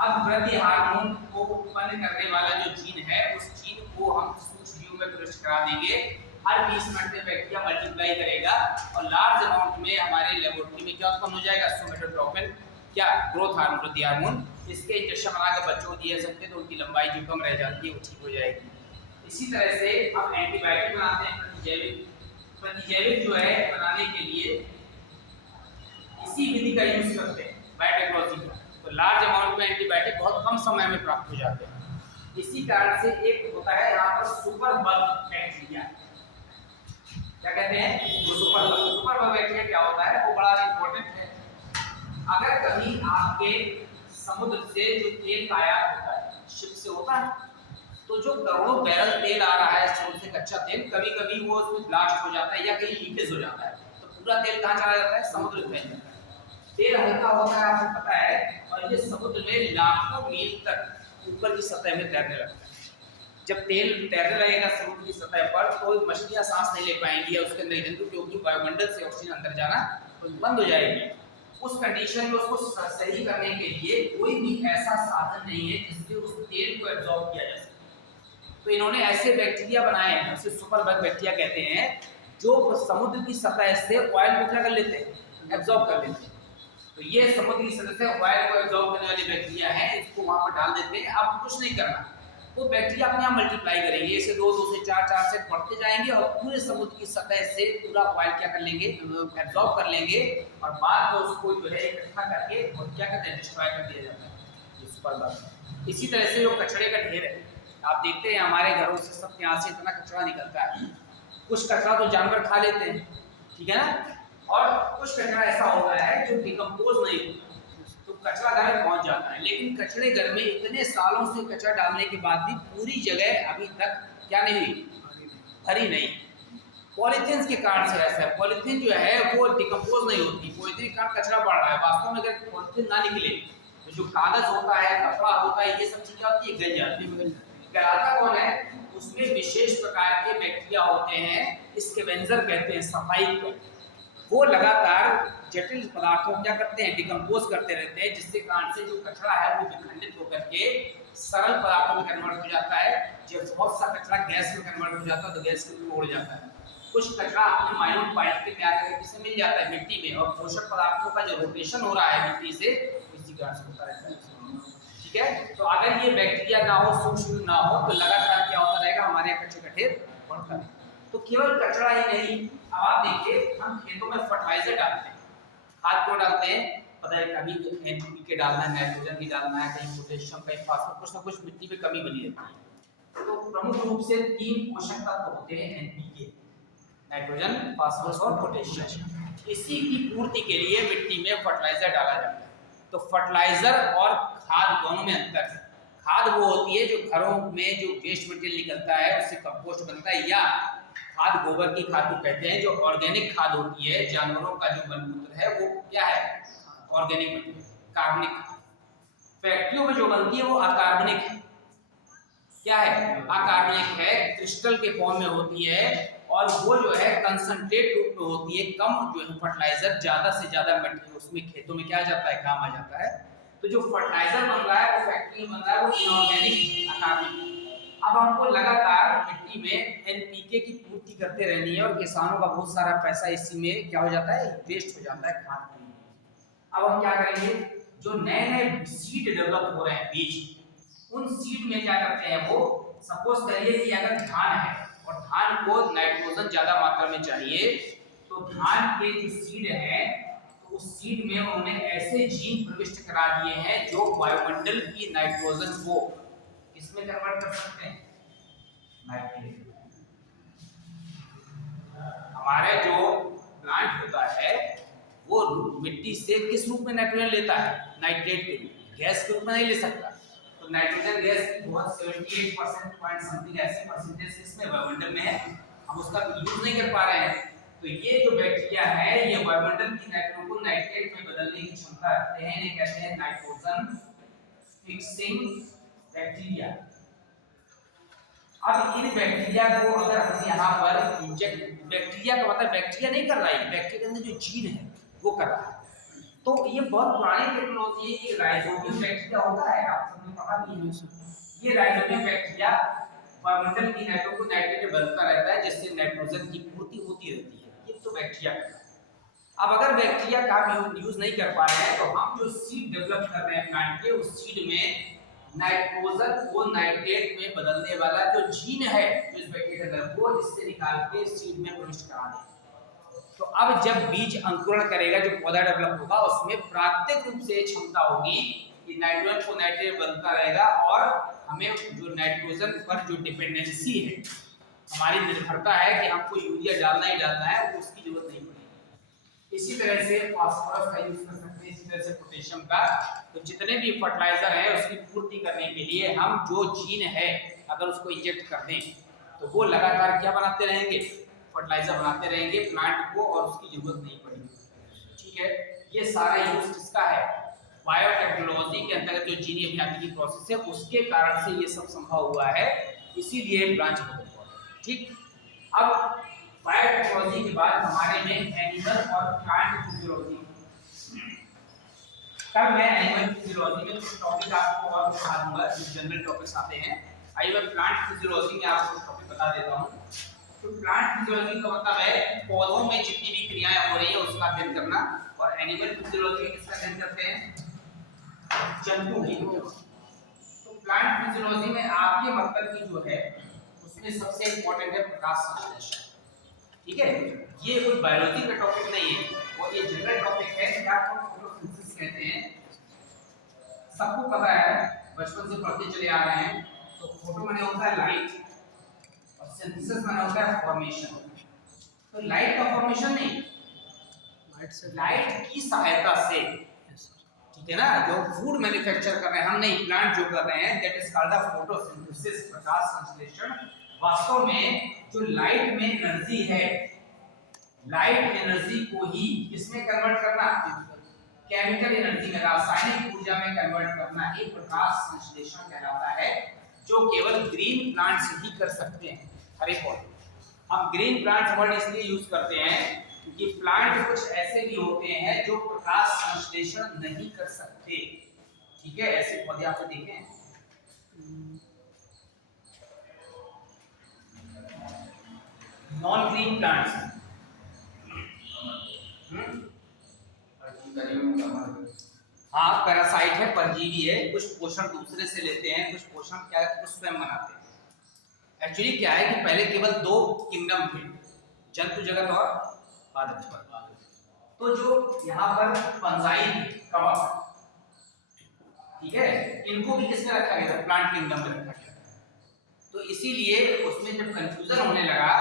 अब वृद्धि हार्मोन को उत्पन्न करने वाला जो जीन है उस जीन को हम सूक्ष्म जीव में प्रविष्ट करा देंगे। हर 20 मिनट में बैक्टीरिया मल्टीप्लाई करेगा और लार्ज अमाउंट में हमारे लेबोरेटरी में क्या उत्पन्न हो जाएगा, सोमैटोट्रोपिन, क्या ग्रोथ हार्मोन, वृद्धि हार्मोन। इसके इंजेक्शन बनाकर बच्चों को दिए सकते हैं तो उनकी लंबाई जो कम रह जाती है वो ठीक हो जाएगी। इसी तरह से हम एंटीबायोटिक बनाते हैं, प्रतिजैविक। प्रतिजैविक जो है बनाने के लिए इसी विधि का यूज करते हैं, बायोटेक्नोलॉजी का। तो लार्ज अमाउंट में एंटीबायोटिक बहुत कम समय में प्राप्त हो जाते हैं। इसी कारण से एक होता है यहाँ पर सुपर बग बैक्टीरिया, क्या कहते हैं, वो super bug. Super bug bacteria क्या होता है, वो बड़ा इंपॉर्टेंट है। अगर कभी आपके समुद्र से जो तेल का आयात होता है, शिप से होता है, तो जो करोड़ों बैरल तेल आ रहा है समुद्र से, कच्चा तेल, कभी कभी वो उसमें ब्लास्ट हो जाता है या कहीं लीकेज हो जाता है, तो पूरा तेल कहाँ चला जाता है, समुद्र में फैल जाता है। तेल हल्का होता है, आपको पता है, और ये समुद्र में लाखों मील तक ऊपर की सतह में तैरने लगता है। जब तेल तैरने लगेगा समुद्र की सतह पर तो मछलियां सांस नहीं ले पाएंगी या उसके अंदर जंतु, क्योंकि वायुमंडल से ऑक्सीजन अंदर जाना तो बंद हो जाएगी। उस कंडीशन में उसको सही करने के लिए कोई भी ऐसा साधन नहीं है जिससे उस तेल को एब्जॉर्ब किया जा सके। तो इन्होंने ऐसे बैक्टीरिया बनाए हैं, उसे सुपर बग बैक्टीरिया कहते हैं, जो समुद्र की सतह से ऑयल को क्या कर लेते हैं, एब्जॉर्ब कर लेते हैं। तो ये समुद्र की सतह से ऑयल को एब्जॉर्ब करने वाली बैक्टीरिया है, इसको वहां पर डाल देते हैं। अब कुछ नहीं करना, वो बैक्टीरिया अपने आप मल्टीप्लाई करेंगे, ऐसे 2 से 4 से बढ़ते जाएंगे और पूरे समुद्र की सतह से पूरा ऑयल क्या कर लेंगे, एब्जॉर्ब कर लेंगे और बाद में उसको जो है इकट्ठा करके और क्या करते हैं, डिस्ट्रॉय कर दिया जाता है, ये सुपर बग। इसी तरह से जो कचरे का ढेर है, आप देखते हैं हमारे घरों से सब यहाँ से इतना कचरा निकलता है। कुछ कचरा तो जानवर खा लेते हैं, ठीक है ना, और कुछ कचरा ऐसा होता है जो डिकम्पोज नहीं होता, तो कचरा घर में पहुंच जाता है। लेकिन कचरे घर में इतने सालों से कचरा डालने के बाद भी पूरी जगह अभी तक क्या नहीं हुई, भरी नहीं। पॉलीथीन के कारण से ऐसा है, पॉलीथीन जो है वो डिकम्पोज नहीं होती, पॉलीथीन के कारण कचरा बढ़ रहा है। वास्तव में अगर पॉलीथीन ना निकले तो जो कागज होता है, कपड़ा होता है, ये सब चीजें क्या होती है, गल जाती है। गलाता कौन है, उसमें विशेष प्रकार के बैक्टीरिया होते हैं, स्कैवेंजर कहते हैं, सफाई को। वो लगातार जटिल पदार्थों को क्या करते हैं, डिकम्पोज करते रहते हैं, जिसके कारण से जो कचरा है वो विखंडित होकर के सरल पदार्थों में कन्वर्ट हो जाता है। जब बहुत सा कचरा गैस में कन्वर्ट हो जाता है तो गैस के रूप में उड़ जाता है। कुछ कचरा अपने माइनर पार्टिकल में आकर किसे मिल जाता है, मिट्टी में, और पोषक पदार्थों का जो रोटेशन हो रहा है मिट्टी से, इसी कारण से होता रहता है। ठीक है, तो अगर ये बैक्टीरिया ना हो, सूक्ष्म ना हो, तो लगातार क्या होता रहेगा, हमारे यहाँ कचरे का ढेर बढ़ता है। तो केवल कचरा ही नहीं, अब आप देखिए हम खेतों में फर्टिलाइजर डालते हैं, खाद क्यों डालते हैं? पता है कभी एनपीके डालना है, नाइट्रोजन भी डालना है, कहीं पोटेशियम, कहीं फास्फोरस, कुछ ना कुछ मिट्टी में कमी बनी रहती है। तो प्रमुख रूप से 3 पोषक तत्व होते हैं एनपीके, नाइट्रोजन, फास्फोरस और पोटेशियम। इसी की पूर्ति के लिए मिट्टी में फर्टिलाइजर डाला जाता है। तो फर्टिलाइजर और खाद दोनों में अंतर है। खाद वो होती है जो घरों में जो वेस्ट मटेरियल निकलता है उससे कंपोस्ट बनता है, या खाद गोबर की खाद को कहते हैं, जो ऑर्गेनिक खाद होती है, जानवरों का जो मलमूत्र है वो क्या है? ऑर्गेनिक मटेरियल, कार्बनिक खाद। फैक्ट्रियों में जो बनती है वो अकार्बनिक है। क्या है? अकार्बनिक है, क्रिस्टल के फॉर्म में होती है और वो जो है कंसंट्रेट रूप में होती है, कम जो है फर्टिलाइजर, ज्यादा से ज्यादा मटेरियल उसमें खेतों में क्या आ जाता है? काम आ जाता है। तो जो फर्टिलाइजर बन रहा है वो फैक्ट्री में बन रहा है, वो इनऑर्गेनिक, अकार्बनिक। अब हमको लगातार मिट्टी में एनपीके की पूर्ति करते रहनी है और किसानों का बहुत सारा पैसा इसी में क्या हो जाता है? वेस्ट हो जाता है खाद के लिए। अब हम क्या करेंगे? जो नए नए सीड डेवलप हो रहे हैं, बीज, उन सीड में क्या करते हैं वो, सपोज करिए कि अगर धान है और धान को नाइट्रोजन ज्यादा मात्रा में चाहिए, तो धान के जो सीड है तो उस सीड में उन्होंने ऐसे जीन प्रविष्ट करा दिए हैं जो वायुमंडल की नाइट्रोजन को इसमें कन्वर्ट कर सकते हैं, नाइट्रेट। हमारे जो प्लांट होता है वो मिट्टी से किस रूप में नाइट्रोजन लेता है? नाइट्रेट के रूप में, गैस के रूप में नहीं ले सकता। तो नाइट्रोजन गैस की बहुत 78% पॉइंट समथिंग ऐसे परसेंटेज इसमें वायुमंडल में है, हम उसका यूज नहीं कर पा रहे हैं। तो ये जो बैक्टीरिया है ये वायुमंडल की नाइट्रोजन को नाइट्रेट में बदलने की क्षमता रखते हैं, इन्हें कहते हैं नाइट्रोजन फिक्सिंग बैक्टीरिया। अब इन बैक्टीरिया को अगर हम यहाँ पर इंजेक्ट, बैक्टीरिया का मतलब बैक्टीरिया नहीं कर रहा है, बैक्टीरिया के अंदर जो जीन है वो कर रहा है। तो ये बहुत पुरानी टेक्नोलॉजी है, ये राइजोबियम बैक्टीरिया होता है, आप सबने पढ़ा भी है। ये राइजोबियम बैक्टीरिया वायुमंडल की नाइट्रोजन को नाइट्रेट में बदलता रहता है, जिससे नाइट्रोजन की पूर्ति होती रहती है। ये तो बैक्टीरिया का। अब अगर बैक्टीरिया का हम यूज नहीं कर पा रहे हैं तो हम जो सीड डेवलप कर रहे हैं प्लांट के, उस सीड में नाइट्रोजन को नाइट्रेट में बदलने वाला जो जीन है जो इस बैक्टीरिया का, वो इससे निकाल के सीड में प्रविष्ट करा दें। तो अब जब बीज अंकुरण करेगा, जो पौधा डेवलप होगा, उसमें प्राकृतिक रूप से क्षमता होगी कि नाइट्रोजन को नाइट्रेट बदलता रहेगा और हमें जो नाइट्रोजन पर जो डिपेंडेंसी है, हमारी निर्भरता है कि हमको यूरिया डालना ही डालना है, उसकी जरूरत नहीं पड़ेगी। इसी तरह से फास्फोरस का यूज कर सकते हैं, इसी तरह से पोटेशियम का। तो जितने भी फर्टिलाइजर है उसकी पूर्ति करने के लिए हम जो जीन है अगर उसको इंजेक्ट कर दें तो वो लगातार क्या बनाते रहेंगे? फर्टिलाइजर बनाते रहेंगे प्लांट को, और उसकी जरूरत नहीं पड़ेगी। ठीक है, ये सारा यूज किसका है? बायोटेक्नोलॉजी के अंतर्गत जो जीन अभियांत्रिकी प्रोसेस है उसके कारण से ये सब संभव हुआ है, इसीलिए ब्रांच बदल हुआ। ठीक, अब बायोटेक्नोलॉजी के बाद हमारे में एनिमल और प्लांट फिजियोलॉजी। तब मैं एनिमल फिजियोलॉजी में कुछ टॉपिक आपको और बता दूंगा जो जनरल टॉपिक्स आते हैं। आइए मैं प्लांट फिजियोलॉजी में आपको टॉपिक बता देता हूं। तो प्लांट फिजियोलॉजी का मतलब है पौधों में जितनी भी क्रियाएं हो रही है उसका अध्ययन करना, और एनिमल फिजियोलॉजी में किसका अध्ययन करते हैं? जंतु की। तो प्लांट फिजियोलॉजी में आपके मतलब की जो है उसमें सबसे इंपॉर्टेंट है प्रकाश संश्लेषण। ठीक है, ये कोई बायोलॉजी का टॉपिक नहीं है, वो ये जनरल टॉपिक है कि आपको फोटोसिंथेसिस कहते हैं। सबको पता है, बचपन से पढ़ते चले आ रहे हैं। तो फोटो माने होता है लाइट और सिंथेसिस माने होता है फॉर्मेशन। तो लाइट का फॉर्मेशन नहीं, लाइट की सहायता से, ठीक है ना, जो फूड मैन्युफैक्चर कर रहे हैं हम नहीं, प्लांट जो कर रहे हैं, that is called the photosynthesis, प्रकाश संश्लेषण। वास्तव में जो लाइट में एनर्जी है, लाइट एनर्जी को ही किसमें कन्वर्ट करना? केमिकल एनर्जी में, रासायनिक ऊर्जा में कन्वर्ट करना, एक प्रकाश संश्लेषण कहलाता है, जो केवल ग्रीन प्लांट्स ही कर सकते हैं। हरे पौधे। हम ग्रीन प्लांट्स वर्ड इसलिए यूज करते हैं क्योंकि प्लांट कुछ ऐसे भी होते हैं जो प्रकाश संश्लेषण नहीं कर सकते। ठीक है, ऐसे पौधे आपने देखे हैं? नॉन ग्रीन प्लांट्स, हाँ पैरासाइट है, परजीवी है, कुछ पोषण दूसरे से लेते हैं, कुछ पोषण क्या है, कुछ स्वयं बनाते हैं। एक्चुअली क्या है कि पहले केवल 2 किंगडम थे, जंतु जगत और पादप जगत। तो जो यहाँ पर फंजाई कवक, ठीक है, इनको भी किसमें रखा गया था? प्लांट किंगडम में रखा गया। तो इसीलिए उसमें जब कंफ्यूजन होने लगा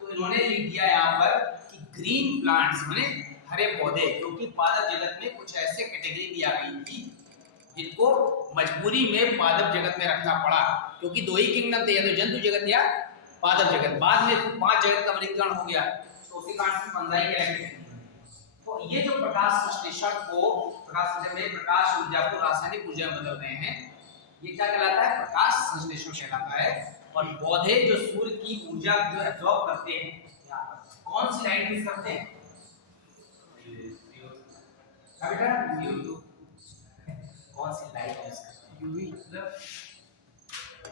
तो इन्होंने लिख दिया यहाँ पर कि ग्रीन प्लांट्स माने हरे पौधे, क्योंकि पादप जगत में कुछ ऐसे कैटेगरी दी आ गई थी जिनको मजबूरी में पादप जगत में रखना पड़ा, क्योंकि दो ही किंगडम थे, या तो जंतु जगत या पादप जगत। बाद में 5 जगत का वर्गीकरण हो गया, तो उसी कारण से फंजाई कहलाते हैं। तो ये जो प्रकाश संश्लेषण को, प्रकाश में प्रकाश ऊर्जा को रासायनिक ऊर्जा में बदल रहे हैं, ये क्या कहलाता है? प्रकाश संश्लेषण कहलाता है। और पौधे जो सूर्य की ऊर्जा जो एब्जॉर्ब करते हैं, यहाँ पर कौन सी लाइट यूज करते हैं? बेटा कौन सी लाइट यूज करते हैं? यूवी।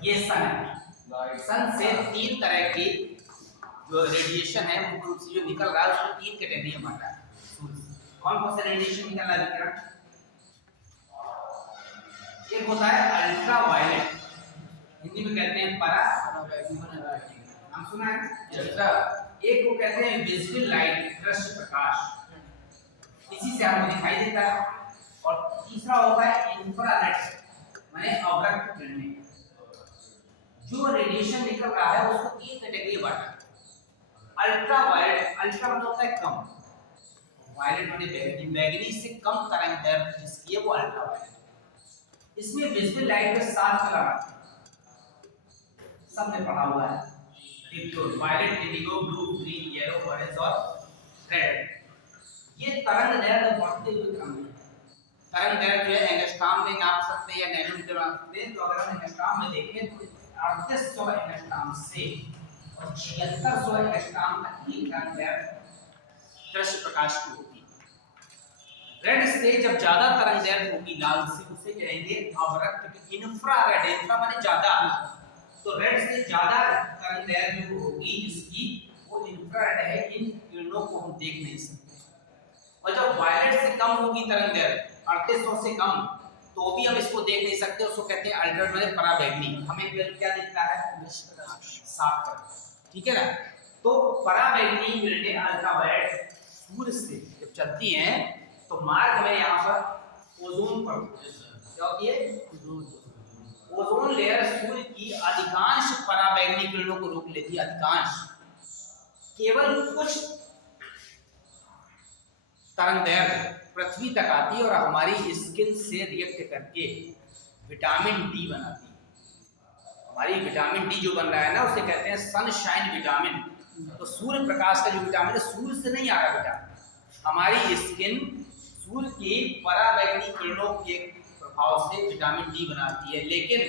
ये सन है। सन से 3 तरह की जो रेडिएशन है मुख्य रूप से जो निकल रहा है उसको 3 कैटेगरी में बांटा है। कौन कौन सा रेडिएशन निकल रहा है? एक होता है अल्ट्रा वायलेट, हिंदी में कहते हैं परा, हम सुना है। एक को कहते हैं विजिबल लाइट, दृश्य प्रकाश, इसी से हमको दिखाई देता है। और तीसरा होता है इंफ्रारेड माने अवरक्त किरणें। जो रेडिएशन निकल रहा है उसको 3 कैटेगरी में बांटा है। अल्ट्रा वायलेट, अल्ट्रा मतलब होता है कम, वायलेट माने बैगनी से कम तरंगदैर्घ्य जिसकी है वो अल्ट्रा वायलेट। इसमें विजिबल लाइट के 7 कलर आते हैं, सबने पढ़ा हुआ है, एक तो violet, indigo, blue, green, yellow, orange और रेड। ये तरंगदैर्घ्य बढ़ते हुए क्रम में, तरंगदैर्घ्य जो है एंगस्ट्रॉम में नाप सकते हैं या नैनोमीटर में नाप सकते हैं। तो अगर हम एंगस्ट्रॉम में देखें तो 3800 एंगस्ट्रॉम से और 7600 एंगस्ट्रॉम तक की तरंगदैर्घ्य दृश्य प्रकाश की होगी। रेड से जब ज्यादा तरंगदैर्घ्य होगी, लाल से, उसे कहेंगे अवरक्त। इंफ्रारेड, इंफ्रा माने ज्यादा, तो रेड से ज्यादा तरंगदैर्घ्य होगी जिसकी, वो इंफ्रारेड है। इन किरणों को हम देख नहीं सकते। और जब वायलेट से कम होगी तरंगदैर्घ्य 3800 से कम, तो भी हम इसको देख नहीं सकते, उसको कहते हैं अल्ट्रावायलेट माने पराबैंगनी। हमें क्या दिखता है? साफ कर, ठीक है ना। तो पराबैंगनी किरणें अल्ट्रावायलेट सूर्य से जब चलती हैं तो मार्ग में यहाँ पर ओजोन पर क्या होती है? ओजोन लेयर सूर्य की अधिकांश पराबैंगनी किरणों को रोक लेती है, अधिकांश। केवल कुछ तरंगदैर्घ्य पृथ्वी तक आती है और हमारी स्किन से रिएक्ट करके विटामिन डी बनाती है। हमारी विटामिन डी जो बन रहा है ना, उसे कहते हैं सनशाइन विटामिन। तो सूर्य प्रकाश का जो विटामिन है सूर्य से नहीं आ रहा विटामिन, हमारी स्किन सूर्य की पराबैंगनी किरणों के प्रभाव से विटामिन डी बनाती है। लेकिन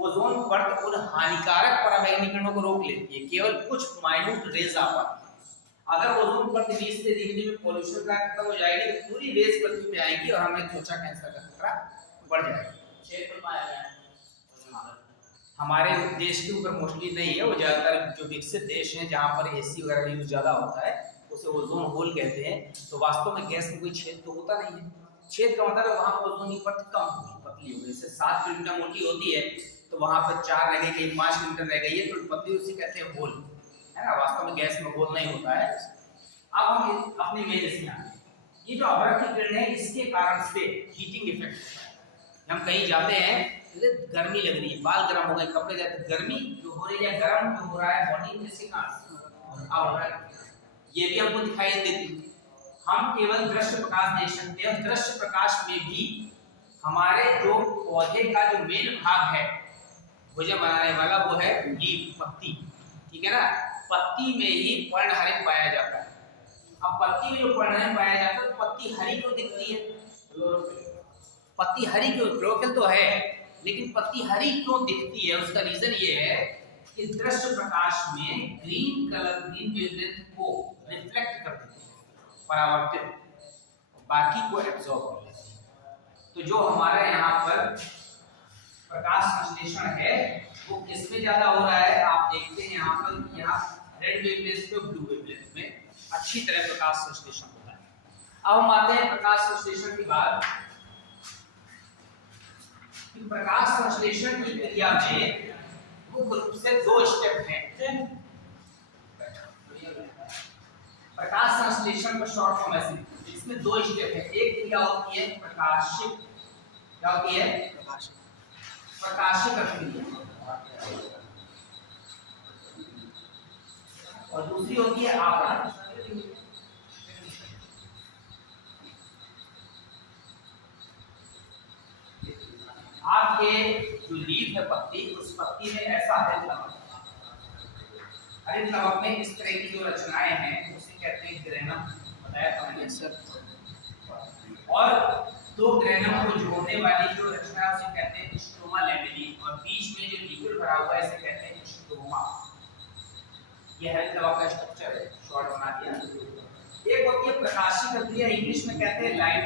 ओजोन परत उन हानिकारक पराबैंगनी किरणों को रोक लेती है, केवल कुछ माइन्यूट रेज आ पाती है। अगर ओजोन परत 20 से धीरे धीरे पॉल्यूशन का खत्म हो जाएगी तो पूरी रेज पृथ्वी पे आएगी और हमें त्वचा कैंसर का खतरा बढ़ जाएगा। क्षेत्र पाया गया है हमारे देश के ऊपर मोस्टली नहीं है, वो ज्यादातर जो विकसित देश हैं जहाँ पर एसी वगैरह यूज ज्यादा होता है उसे ओजोन होल कहते हैं। तो वास्तव में गैस में कोई छेद तो होता नहीं है। छेद का मतलब है वहाँ पर ओजोन की परत कम होगी, पतली होगी। जैसे 7 किलोमीटर मोटी होती है तो वहाँ पर 4 रह गई, 5 किलोमीटर रह गई है तो पतली, उसे कहते हैं होल, है ना। वास्तव में गैस में होल नहीं होता है। अब हम अपनी मेन इसमें आते हैं। ये जो अवरक्त किरण है इसके कारण से हीटिंग इफेक्ट होता है। हम कहीं जाते हैं, गर्मी लग रही है, बाल गर्म हो गए, कपड़े जाते, गर्मी जो हो रही है, गर्म जो हो रहा है बॉडी में, इसके कारण अवरक्त ये भी हमको दिखाई देती। हम केवल दृश्य प्रकाश देख सकते हैं। दृश्य प्रकाश में भी हमारे जो पौधे का जो मेन भाग है भोजन बनाने वाला वो है लीफ, पत्ती, ठीक है ना। पत्ती में ही पर्णहरित पाया जाता है। अब पत्ती में जो पर्णहरित पाया जाता है, पत्ती हरी क्यों दिखती है? पत्ती हरी क्यों? क्लोरोफिल तो है, लेकिन पत्ती हरी क्यों दिखती है? उसका रीजन ये है कि दृश्य प्रकाश में ग्रीन कलर, ग्रीन वेवलेंथ को रिफ्लेक्ट कर देती है, परावर्तित, बाकी को एब्जॉर्ब कर लेती है। तो जो हमारा यहाँ पर प्रकाश संश्लेषण है वो किसमें ज्यादा हो रहा है? आप देखते हैं यहाँ पर, यहाँ रेड वेवलेंथ पे, ब्लू वेवलेंथ में अच्छी तरह प्रकाश संश्लेषण होता है। अब हम आते हैं प्रकाश संश्लेषण की बात। प्रकाश संश्लेषण की क्रिया में मुख्य रूप से 2 स्टेप हैं। प्रकाश संश्लेषण का शॉर्ट फॉर्म ऐसे, इसमें दो स्टेप है। एक क्रिया होती है प्रकाशिक, क्या होती है? प्रकाशिक क्रिया, और दूसरी होती है आपराशिक। आपके जो लीफ है पत्ती, उस पत्ती में ऐसा हरित लवक, हरित लवक में इस तरह की जो रचनाएं हैं उसे कहते हैं ग्रेनम, बताया था मैंने सर। और दो ग्रेनम को जोड़ने वाली जो रचना उसे कहते हैं स्ट्रोमा लैमेली, और बीच में जो लिक्विड भरा हुआ है इसे कहते हैं स्ट्रोमा। ये हरित लवक का स्ट्रक्चर है, शॉर्ट बना दिया। एक होती है प्रकाशिक क्रिया, इंग्लिश में कहते हैं लाइट,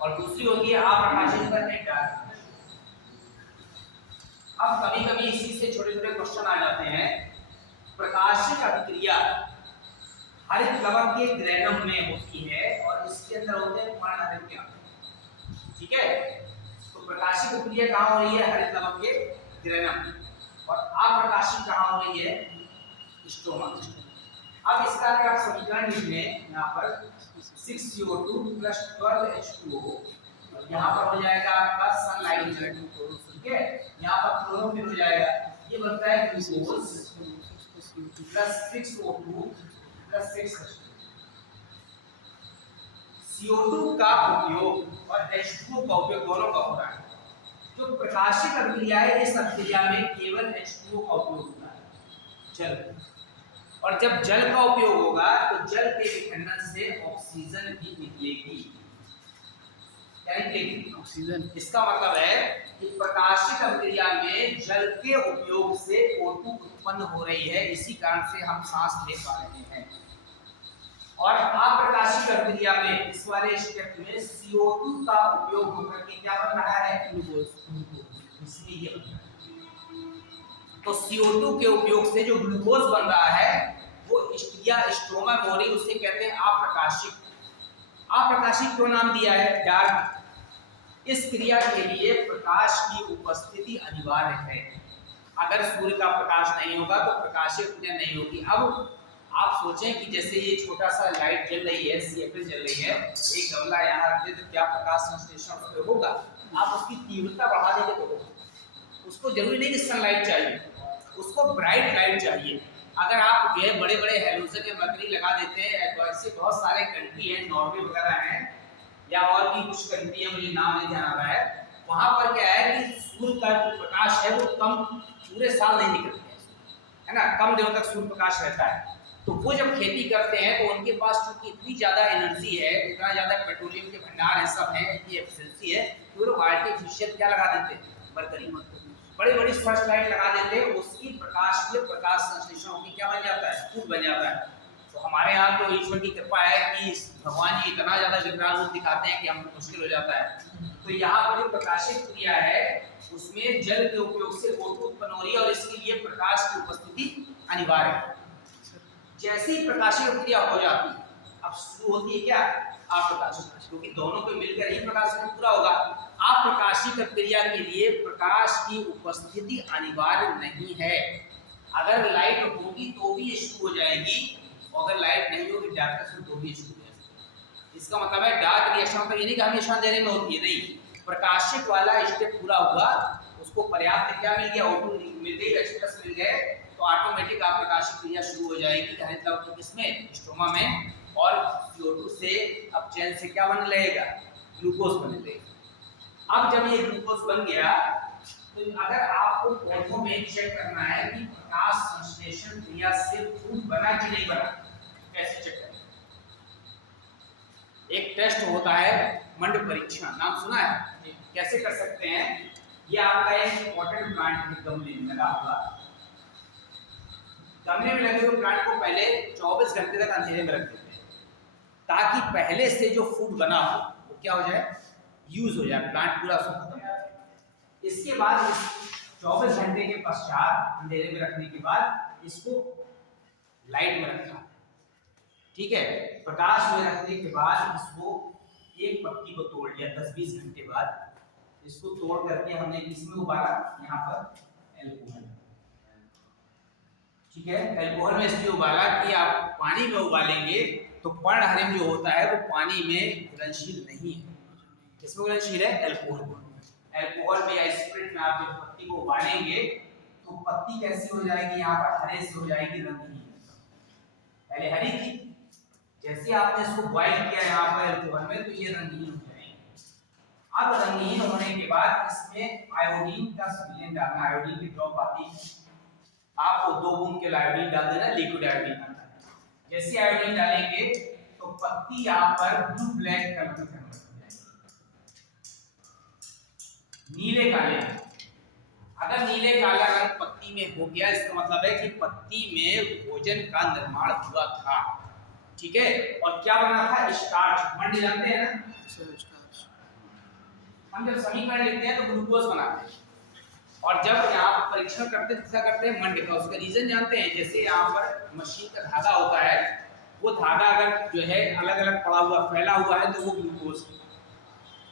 और दूसरी होती है अप्रकाशित डार्क। अब कभी कभी इसी से छोटे छोटे क्वेश्चन आ जाते हैं। प्रकाशिक अभिक्रिया हरित लवक के ग्रेनम में होती है और इसके अंदर होते हैं पर्णहरित, ठीक है। तो प्रकाशिक अभिक्रिया कहाँ हो रही है? हरित लवक के ग्रेनम, और अप्रकाशिक कहाँ हो रही है? स्ट्रोमा। अब इसका अगर आप समीकरण लिख लें, यहाँ पर 6CO2 + 12H2O, यहाँ पर हो जाएगा आपका सनलाइट, ठीक है। यहाँ पर क्लोरोफिल हो जाएगा, ये बनता है ग्लूकोज + 6O2 + 6H2। CO2 का उपयोग और H2O का उपयोग दोनों का हो रहा है। जो प्रकाशिक अभिक्रिया है, इस अभिक्रिया में केवल H2O का उपयोग होता है, जल। और जब जल का उपयोग होगा तो जल के विखंडन से ऑक्सीजन भी निकलेगी, क्या निकलेगी? ऑक्सीजन। इसका मतलब है कि प्रकाशिक अभिक्रिया में जल के उपयोग से O2 उत्पन्न हो रही है, इसी कारण से हम सांस ले पा रहे हैं। और अप्रकाशिक अभिक्रिया में इस वाले स्टेप में CO2 का उपयोग होकर के क्या बन रहा है? ग्लूकोज, इसलिए ये बन रहा है। तो CO2 के उपयोग से जो ग्लूकोज बन रहा है वो क्रिया स्ट्रोमा में हो रही, उसे कहते हैं अप्रकाशिक। अप्रकाशिक क्यों नाम दिया है? डार्क। इस क्रिया के लिए प्रकाश की उपस्थिति अनिवार्य है। अगर सूर्य का प्रकाश नहीं होगा तो प्रकाशीय क्रिया नहीं होगी। अब आप सोचें कि जैसे ये छोटा सा लाइट जल रही है, CFL जल रही है, एक गमला यहाँ रख दे तो क्या प्रकाश संश्लेषण होगा? आप उसकी तीव्रता बढ़ा देंगे तो उसको जरूरी नहीं कि सनलाइट चाहिए, उसको ब्राइट लाइट चाहिए। अगर आप जो है बड़े बड़े हैलोजन या मरकरी लगा देते हैं, ऐसे बहुत सारे कंट्री हैं, नॉर्वे वगैरह हैं, या और भी कुछ कंट्री है, मुझे नाम नहीं ध्यान आ रहा है, वहां पर क्या है कि सूर्य का जो प्रकाश है वो कम, पूरे साल नहीं निकलते है ना, कम दिनों तक सूर्य प्रकाश रहता है। तो वो जब खेती करते हैं तो उनके पास चूंकि इतनी ज्यादा एनर्जी है, इतना ज्यादा पेट्रोलियम के भंडार है, सब है, इतनी एफिशिएंसी है, तो लोग आर्टिफिशियल क्या लगा देते हैं? मरकरी, बड़ी बड़ी सर्च लाइट लगा देते हैं, उसकी प्रकाश के प्रकाश संश्लेषण होकर क्या बन जाता है? फूल बन जाता है। तो हमारे यहाँ तो ईश्वर की कृपा है कि भगवान जी इतना ज्यादा विकराल रूप दिखाते हैं कि हमको मुश्किल हो जाता है। तो यहाँ पर जो प्रकाशिक क्रिया है उसमें जल के उपयोग से O2 उत्पन्न हो रही है और इसके लिए प्रकाश की उपस्थिति अनिवार्य है। जैसे ही प्रकाशिक क्रिया हो जाती है, अब शुरू होती है क्या? अप्रकाशिक, क्योंकि दोनों को मिलकर ही प्रकाशिक पूरा होगा। अप्रकाशिक क्रिया के लिए प्रकाश की उपस्थिति अनिवार्य नहीं है। अगर लाइट होगी तो भी शुरू हो जाएगी, और अगर लाइट नहीं होगी डार्कनेस तो भी शुरू हो जाएगी। इसका मतलब है डार्क रिएक्शन तो ये नहीं कि हमेशा अंधेरे में होती है, नहीं। प्रकाशिक वाला स्टेप पूरा हुआ, उसको पर्याप्त क्या मिल गया? O2 मिल गई, H+ मिल गए, तो ऑटोमेटिक अप्रकाशिक क्रिया शुरू हो जाएगी हरित लवक किसमें? स्ट्रोमा में। और CO2 से अब चैन से क्या बन लगेगा? ग्लूकोज बन लगेगा। अब जब ये ग्लूकोज बन गया तो अगर आपको पौधों में चेक करना है कि प्रकाश संश्लेषण क्रिया से फूड बना कि नहीं बना, कैसे चेक करें? एक टेस्ट होता है मंड परीक्षण, नाम सुना है? कैसे कर सकते हैं? ये आपका एक इंपॉर्टेंट प्लांट है, गमले में लगा हुआ। गमले में लगे हुए प्लांट को पहले 24 घंटे तक अंधेरे में रख देते हैं, ताकि पहले से जो फूड बना हो वो क्या हो जाए? यूज हो जाए, प्लांट पूरा खत्म हो जाए। इसके बाद 24 घंटे के पश्चात अंधेरे में रखने के बाद इसको लाइट में रखना है, ठीक है। प्रकाश में रखने के बाद इसको एक पत्ती को तोड़ लिया, 10-20 घंटे बाद इसको तोड़ करके हमने किसमें उबाला? यहाँ पर एल्कोहल, ठीक है। अल्कोहल में इसलिए उबाला कि आप पानी में उबालेंगे तो पर्णहरिम जो होता है वो पानी में घुलनशील नहीं है। किसमें घुलनशील है? अल्कोहल में। अल्कोहल में या स्पिरिट में आप जब पत्ती को उबालेंगे तो पत्ती कैसी हो जाएगी? यहाँ पर हरे से हो जाएगी, रंगहीन। पहले हरी थी, जैसे आपने इसको बॉइल किया यहाँ पर अल्कोहल में तो ये रंगहीन हो जाएगी। अब रंगहीन होने के बाद इसमें आयोडीन का विलेन डालना। आयोडीन की ड्रॉप आती है, आपको 2 बूंद के आयोडीन डाल देना, लिक्विड आयोडीन डालना है। जैसे आयोडीन डालेंगे तो पत्ती यहाँ पर ब्लू ब्लैक कलर में कन्वर्ट हो जाएगी, नीले काले। अगर नीले काला रंग पत्ती में हो गया इसका मतलब है कि पत्ती में भोजन का निर्माण हुआ था। ठीक है। और क्या बना था? स्टार्च। मंड जानते हैं ना? हम जब समीकरण लिखते हैं तो ग्लूकोज बनाते हैं, और जब यहाँ परीक्षण करते क्या करते हैं? मंड का। उसका रीजन जानते हैं? जैसे यहाँ पर मशीन का धागा होता है, वो धागा अगर जो है अलग अलग पड़ा हुआ फैला हुआ है तो वो ग्लूकोज।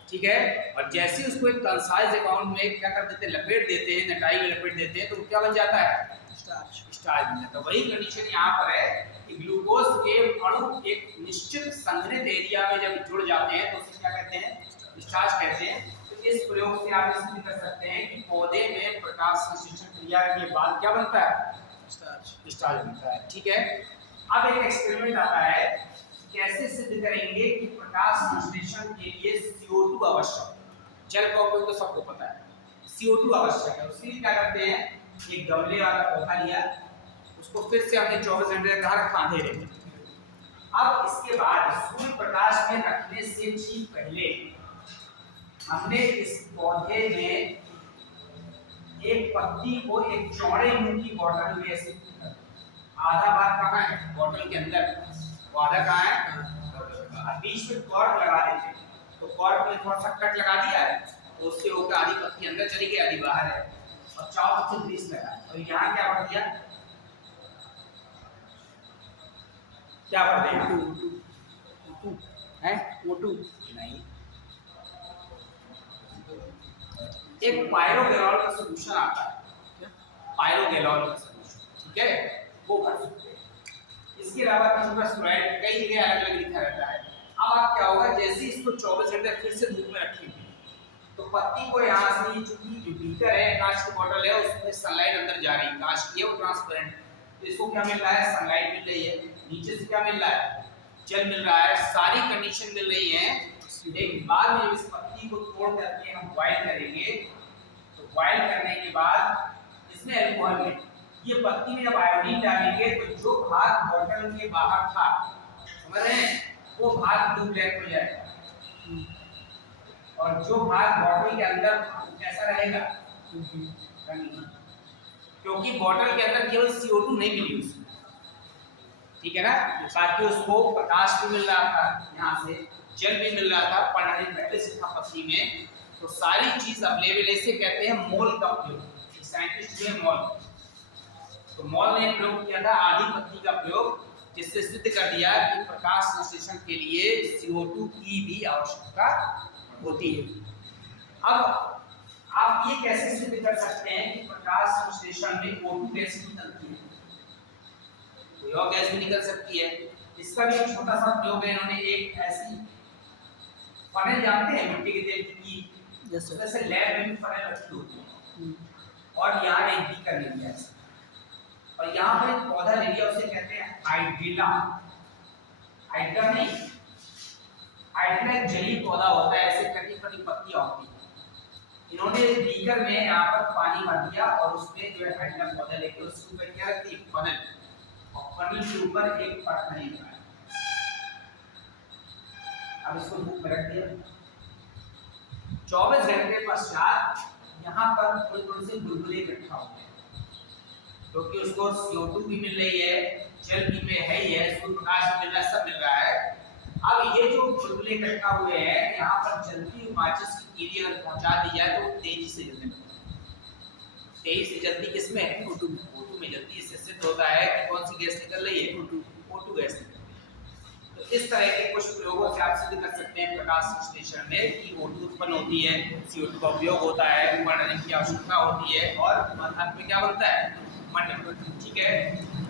ठीक है। और जैसे उसको एक कंसाइज अकाउंट में क्या कर देते हैं? लपेट देते हैं, नटाई में लपेट देते हैं, तो वो क्या बन जाता है? स्टार्च बन जाता है। वही कंडीशन यहाँ पर है कि ग्लूकोज के अणु एक निश्चित संघनित एरिया में जब जुड़ जाते हैं तो उसे क्या कहते हैं? स्टार्च कहते हैं। तो इस प्रयोग से आप सिद्ध कर सकते हैं कि पौधे में प्रकाश संश्लेषण क्रिया के बाद क्या बनता है? स्टार्च बनता है। ठीक है। अब एक एक्सपेरिमेंट आता है, कैसे सिद्ध करेंगे कि प्रकाश संश्लेषण के लिए CO2 आवश्यक है। जल का उपयोग तो सबको पता है, CO2 आवश्यक है। उसके लिए क्या करते हैं? एक गमले वाला पौधा लिया, उसको फिर से हमने 24 घंटे कहा रखा अंधेरे में। अब इसके बाद सूर्य प्रकाश में रखने से ठीक पहले हमने इस पौधे में एक पत्ती को एक चौड़े मुंह की बोतल में ऐसे आधा भाग कहाँ है? बोतल के अंदर। वो आधा कहाँ है? बीच में कॉर्क लगा देते, तो कॉर्क में थोड़ा सा कट लगा दिया है तो उससे होकर आधी पत्ती अंदर चली गई, आधी बाहर है, और चारों तरफ ग्रीस लगा। और यहाँ क्या भर दिया? क्या भर दिया? O2 नहीं, एक पायरोगैनॉल का सॉल्यूशन आता है, पायरोगैनॉल का सॉल्यूशन। ठीक है, वो भर सकते हैं। इसके अलावा क्लोराइड कई जगह अलग अलग लिखा रहता है। अब आप क्या होगा? जैसे इसको 24 घंटे फिर से धूप में रखेंगे तो पत्ती को यहाँ से, चूंकि जो बीकर है, कांच की बोतल है, उसमें सनलाइट अंदर जा रही है, कांच की है वो ट्रांसपेरेंट, तो इसको क्या मिल रहा है? सनलाइट मिल रही है। नीचे से क्या मिल रहा है? जल मिल रहा है। सारी कंडीशन मिल रही है। एक बाद में जब इस पत्ती को तोड़ करके हम बॉइल करेंगे तो बॉइल करने के बाद इसमें अल्कोहल में ये पत्ती में जब आयोडीन डालेंगे तो जो भाग बोतल के बाहर था, समझ रहे हैं, वो भाग ब्लू ब्लैक हो जाएगा, और जो भाग बोतल के अंदर कैसा रहेगा? क्योंकि बोतल के अंदर केवल CO2 नहीं मिली उसमें। ठीक है ना? ताकि उसको प्रकाश भी मिल रहा था, यहाँ से जल भी मिल रहा था, पर्णहरिम पहले से था पत्ती में, तो सारी चीज अवेलेबल। इसे कहते हैं मोल का प्रयोग। साइंटिस्ट ने मोल, तो मॉल ने प्रयोग किया था आधी पत्ती का प्रयोग, जिससे सिद्ध कर दिया कि प्रकाश संश्लेषण के लिए CO2 की भी आवश्यकता होती है। अब आप ये कैसे सिद्ध कर सकते हैं कि प्रकाश संश्लेषण में O2 गैस निकलती है? कोई और गैस भी निकल सकती है। इसका भी एक छोटा सा प्रयोग है। इन्होंने एक ऐसी फनेल, जानते हैं मिट्टी के तेल की, जैसे लैब में फनेल रखी होती है, और यहाँ एक बीकर ले लिया है और यहाँ पर एक पौधा ले लिया, उसे कहते हैं हाइड्रिला। हाइड्रा नहीं, हाइड्रा एक जलीय पौधा होता है, ऐसे कटी कटी पत्तियां होती है। इन्होंने बीकर में यहाँ पर पानी भर दिया और उसमें जो है हाइड्रा पौधा लेके उसके ऊपर क्या रखती है? फनल, और फनल के ऊपर एक पर्णहरिम लगाया। अब इसको धूप में रख दिया। 24 घंटे पश्चात यहाँ पर थोड़े थोड़े से बुलबुले इकट्ठा हो गए, क्योंकि उसको CO2 भी मिल रही है, जल भी में है ही है, सूर्य प्रकाश भी मिल रहा है, सब मिल रहा है। अब ये जो बुलबुले इकट्ठा हुए हैं, यहाँ पर जलती हुई माचिस की कीड़ी अगर पहुंचा दी जाए तो तेजी से जलने लगती है। तेजी से जलती किसमें? O2 में। O2 में जलती। इससे सिद्ध होता है कि कौन सी गैस निकल रही है? O2 गैस निकल रही है। तो इस तरह के कुछ प्रयोगों से आप सिद्ध कर सकते हैं प्रकाश संश्लेषण में कि O2 उत्पन्न होती है, CO2 का उपयोग होता है, पर्णहरिम की आवश्यकता होती है, और अंत में क्या बनता है? मंडल। ठीक है,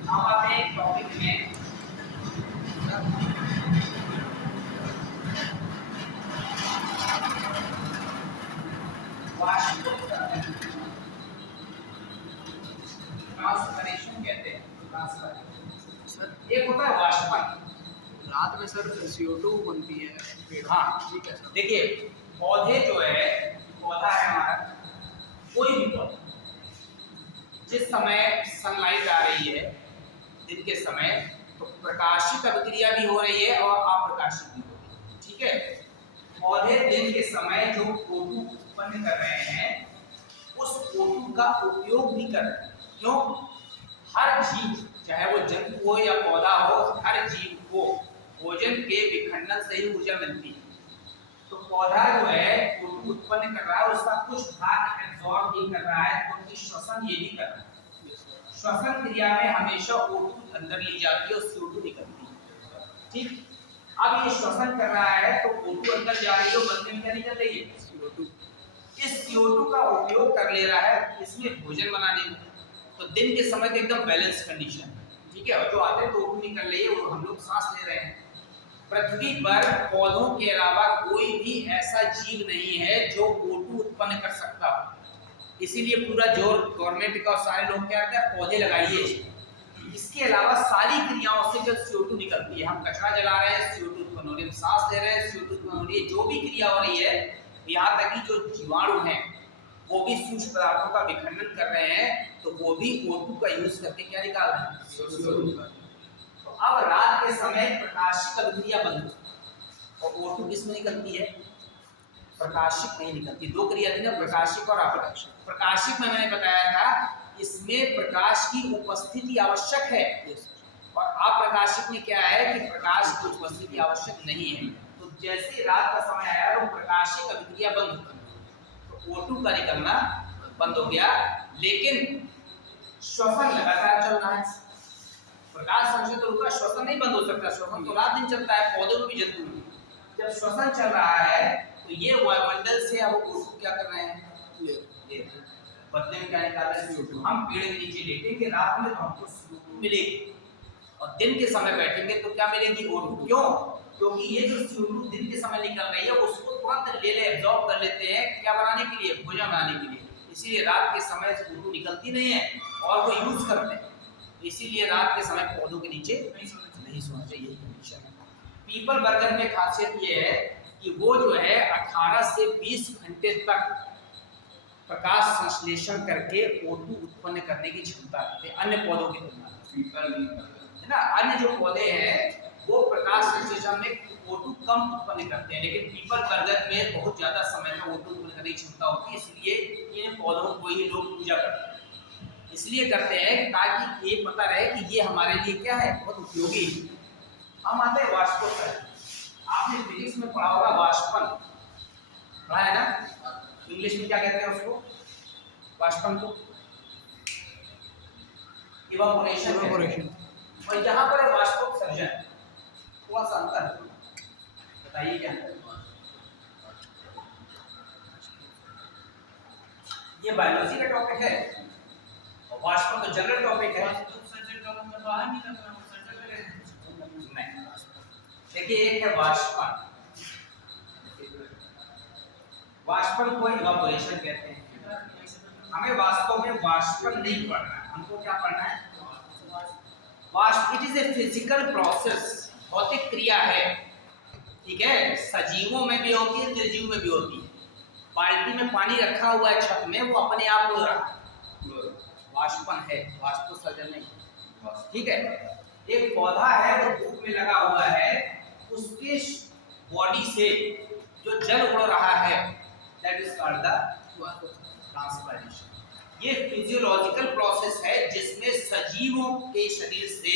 अब आते हैं टॉपिक में ट्रांसफरेशन कहते हैं। ट्रांसफर एक होता है वाष्पन, रात में सर CO2 बनती है। हाँ ठीक है सर। देखिए पौधे जो है, पौधा है हमारा, कोई भी पौधा जिस समय सनलाइट आ रही है दिन के समय, तो प्रकाशिक अभिक्रिया भी हो रही है और अप्रकाशिक भी हो रही है। ठीक है, पौधे दिन के समय जो O2 उत्पन्न कर रहे हैं उस O2 का उपयोग भी कर रहे हैं। क्यों? हर जीव, चाहे वो जंतु हो या पौधा हो, हर जीव को भोजन के विखंडन से ही ऊर्जा मिलती है। तो पौधा जो है O2 उत्पन्न कर रहा है, उसका कुछ भाग एब्जॉर्ब भी कर रहा है, क्योंकि श्वसन ये भी कर रहा है। श्वसन क्रिया में हमेशा O2 अंदर ली जाती है और CO2 निकलती है। ठीक, अब ये श्वसन कर रहा है तो O2 अंदर जा रही है, बदले में क्या निकल रही है? CO2। इस CO2 का उपयोग कर ले रहा है इसमें भोजन बनाने में। तो दिन के समय तो एकदम बैलेंस कंडीशन, ठीक है, और जो आते हैं तो O2 निकल रही है, वो हम लोग सांस ले रहे हैं। पृथ्वी पर पौधों के अलावा कोई भी ऐसा जीव नहीं है जो O2 उत्पन्न कर सकता। इसीलिए पूरा जोर गवर्नमेंट का, सारे लोग क्या कहते हैं, पौधे लगाइए। इसके अलावा सारी क्रियाओं से जब CO2 निकलती है, हम कचरा जला रहे हैं CO2 उत्पन्न हो रही है, हम सांस ले रहे हैं CO2 उत्पन्न हो रही है, जो भी क्रिया हो रही है, यहाँ तक कि जो जीवाणु हैं वो भी सूक्ष्म पदार्थों का विखंडन कर रहे हैं, तो वो भी O2 का यूज करके क्या निकाल रहे हैं? CO2। तो अब रात के समय प्रकाशिक अभिक्रिया बंद हो और O2 किसमें निकलती है? प्रकाशिक नहीं निकलती। दो क्रिया थी ना, प्रकाशिक और अप्रकाशिक। प्रकाशिक में मैंने बताया था इसमें प्रकाश की उपस्थिति आवश्यक है, और अप्रकाशिक में क्या है कि प्रकाश की उपस्थिति आवश्यक नहीं है। तो जैसे रात का समय आया तो प्रकाशिक अभिक्रिया बंद हो गई, तो O2 का निकलना बंद हो गया, लेकिन श्वसन लगातार चल रहा है। प्रकाश संश्लेषण तो रुका, श्वसन नहीं बंद हो सकता, श्वसन तो रात दिन चलता है, पौधों में भी जंतु में। जब श्वसन चल रहा है तो ये वायुमंडल से अब O2 क्या कर रहे हैं? ले बदले में क्या निकाल रहे हैं? CO2। हम पेड़ के नीचे लेटेंगे रात में तो हमको CO2 मिलेगी, और दिन के समय बैठेंगे तो क्या मिलेगी? O2। क्यों? क्योंकि ये जो CO2 दिन के समय निकल रही है उसको तुरंत ले एब्जॉर्ब कर लेते हैं, क्या बनाने के लिए? भोजन बनाने के लिए। इसीलिए रात के समय CO2 निकलती नहीं है और वो यूज करते हैं। इसीलिए रात के समय पौधों के नीचे नहीं सोना चाहिए, यही कंडीशन है। पीपल बरगद में खासियत ये है कि वो जो है 18 से 20 घंटे तक प्रकाश संश्लेषण करके O2 उत्पन्न करने की क्षमता रखते हैं अन्य पौधों की तुलना में, है ना। अन्य जो पौधे हैं वो प्रकाश संश्लेषण में O2 कम उत्पन्न करते हैं, लेकिन पीपल बरगद में बहुत ज्यादा समय में O2 उत्पन्न करने की क्षमता होती है। इसलिए इन पौधों को ही लोग पूजा करते हैं। इसलिए करते हैं ताकि ये पता रहे कि ये हमारे लिए क्या है, बहुत उपयोगी है। हम आते हैं वाष्पोत्सर्जन। आपने फिजिक्स में पढ़ा होगा वाष्पन, पढ़ा है ना? इंग्लिश में क्या कहते हैं उसको? वाष्पन को इवापोरेशन। और यहाँ पर है वाष्पोत्सर्जन, थोड़ा सा अंतर है, बताइए क्या है? ये बायोलॉजी का टॉपिक है और वाष्पन तो जनरल टॉपिक है। देखिए एक है वाष्पन, वाष्पन को इवापोरेशन कहते हैं। हमें वास्तव में वाष्पन नहीं पढ़ना है, हमको क्या पढ़ना है? वाष्प। It is a physical process, भौतिक क्रिया है, ठीक है। सजीवों में भी होती है, निर्जीव में भी होती है। बाल्टी में पानी रखा हुआ है छत में, वो अपने आप उड़ रहा है, वाष्पन है, वाष्पोत्सर्जन नहीं, ठीक है। एक पौधा है वो धूप में लगा हुआ है, उसके बॉडी से जो जल उड़ रहा है, that is called the transpiration. ये फिजियोलॉजिकल प्रोसेस है जिसमें सजीवों के शरीर से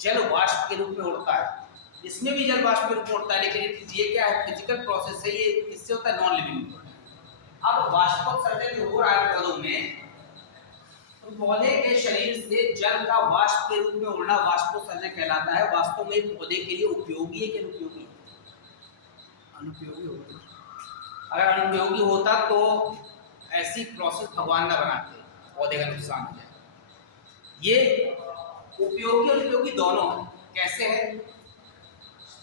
जल वाष्प के रूप में उड़ता है, इसमें भी जल वाष्प के रूप में उड़ता है, लेकिन ये क्या है? फिजिकल प्रोसेस है, ये किससे होता है? Non living. अब वाष्पोत्सर्जन जो हो रहा है पौधों में, तो पौधे के शरीर से जल का वाष्प के रूप में उड़ना वाष्पोत्सर्जन कहलाता है। वास्तव में पौधे के लिए उपयोगी है कि अनुपयोगी? अनुपयोगी होगा। अगर अनुपयोगी होता तो ऐसी प्रोसेस भगवान ना बनाते, पौधे का नुकसान हो जाए। ये उपयोगी और उपयोगी दोनों है। कैसे है?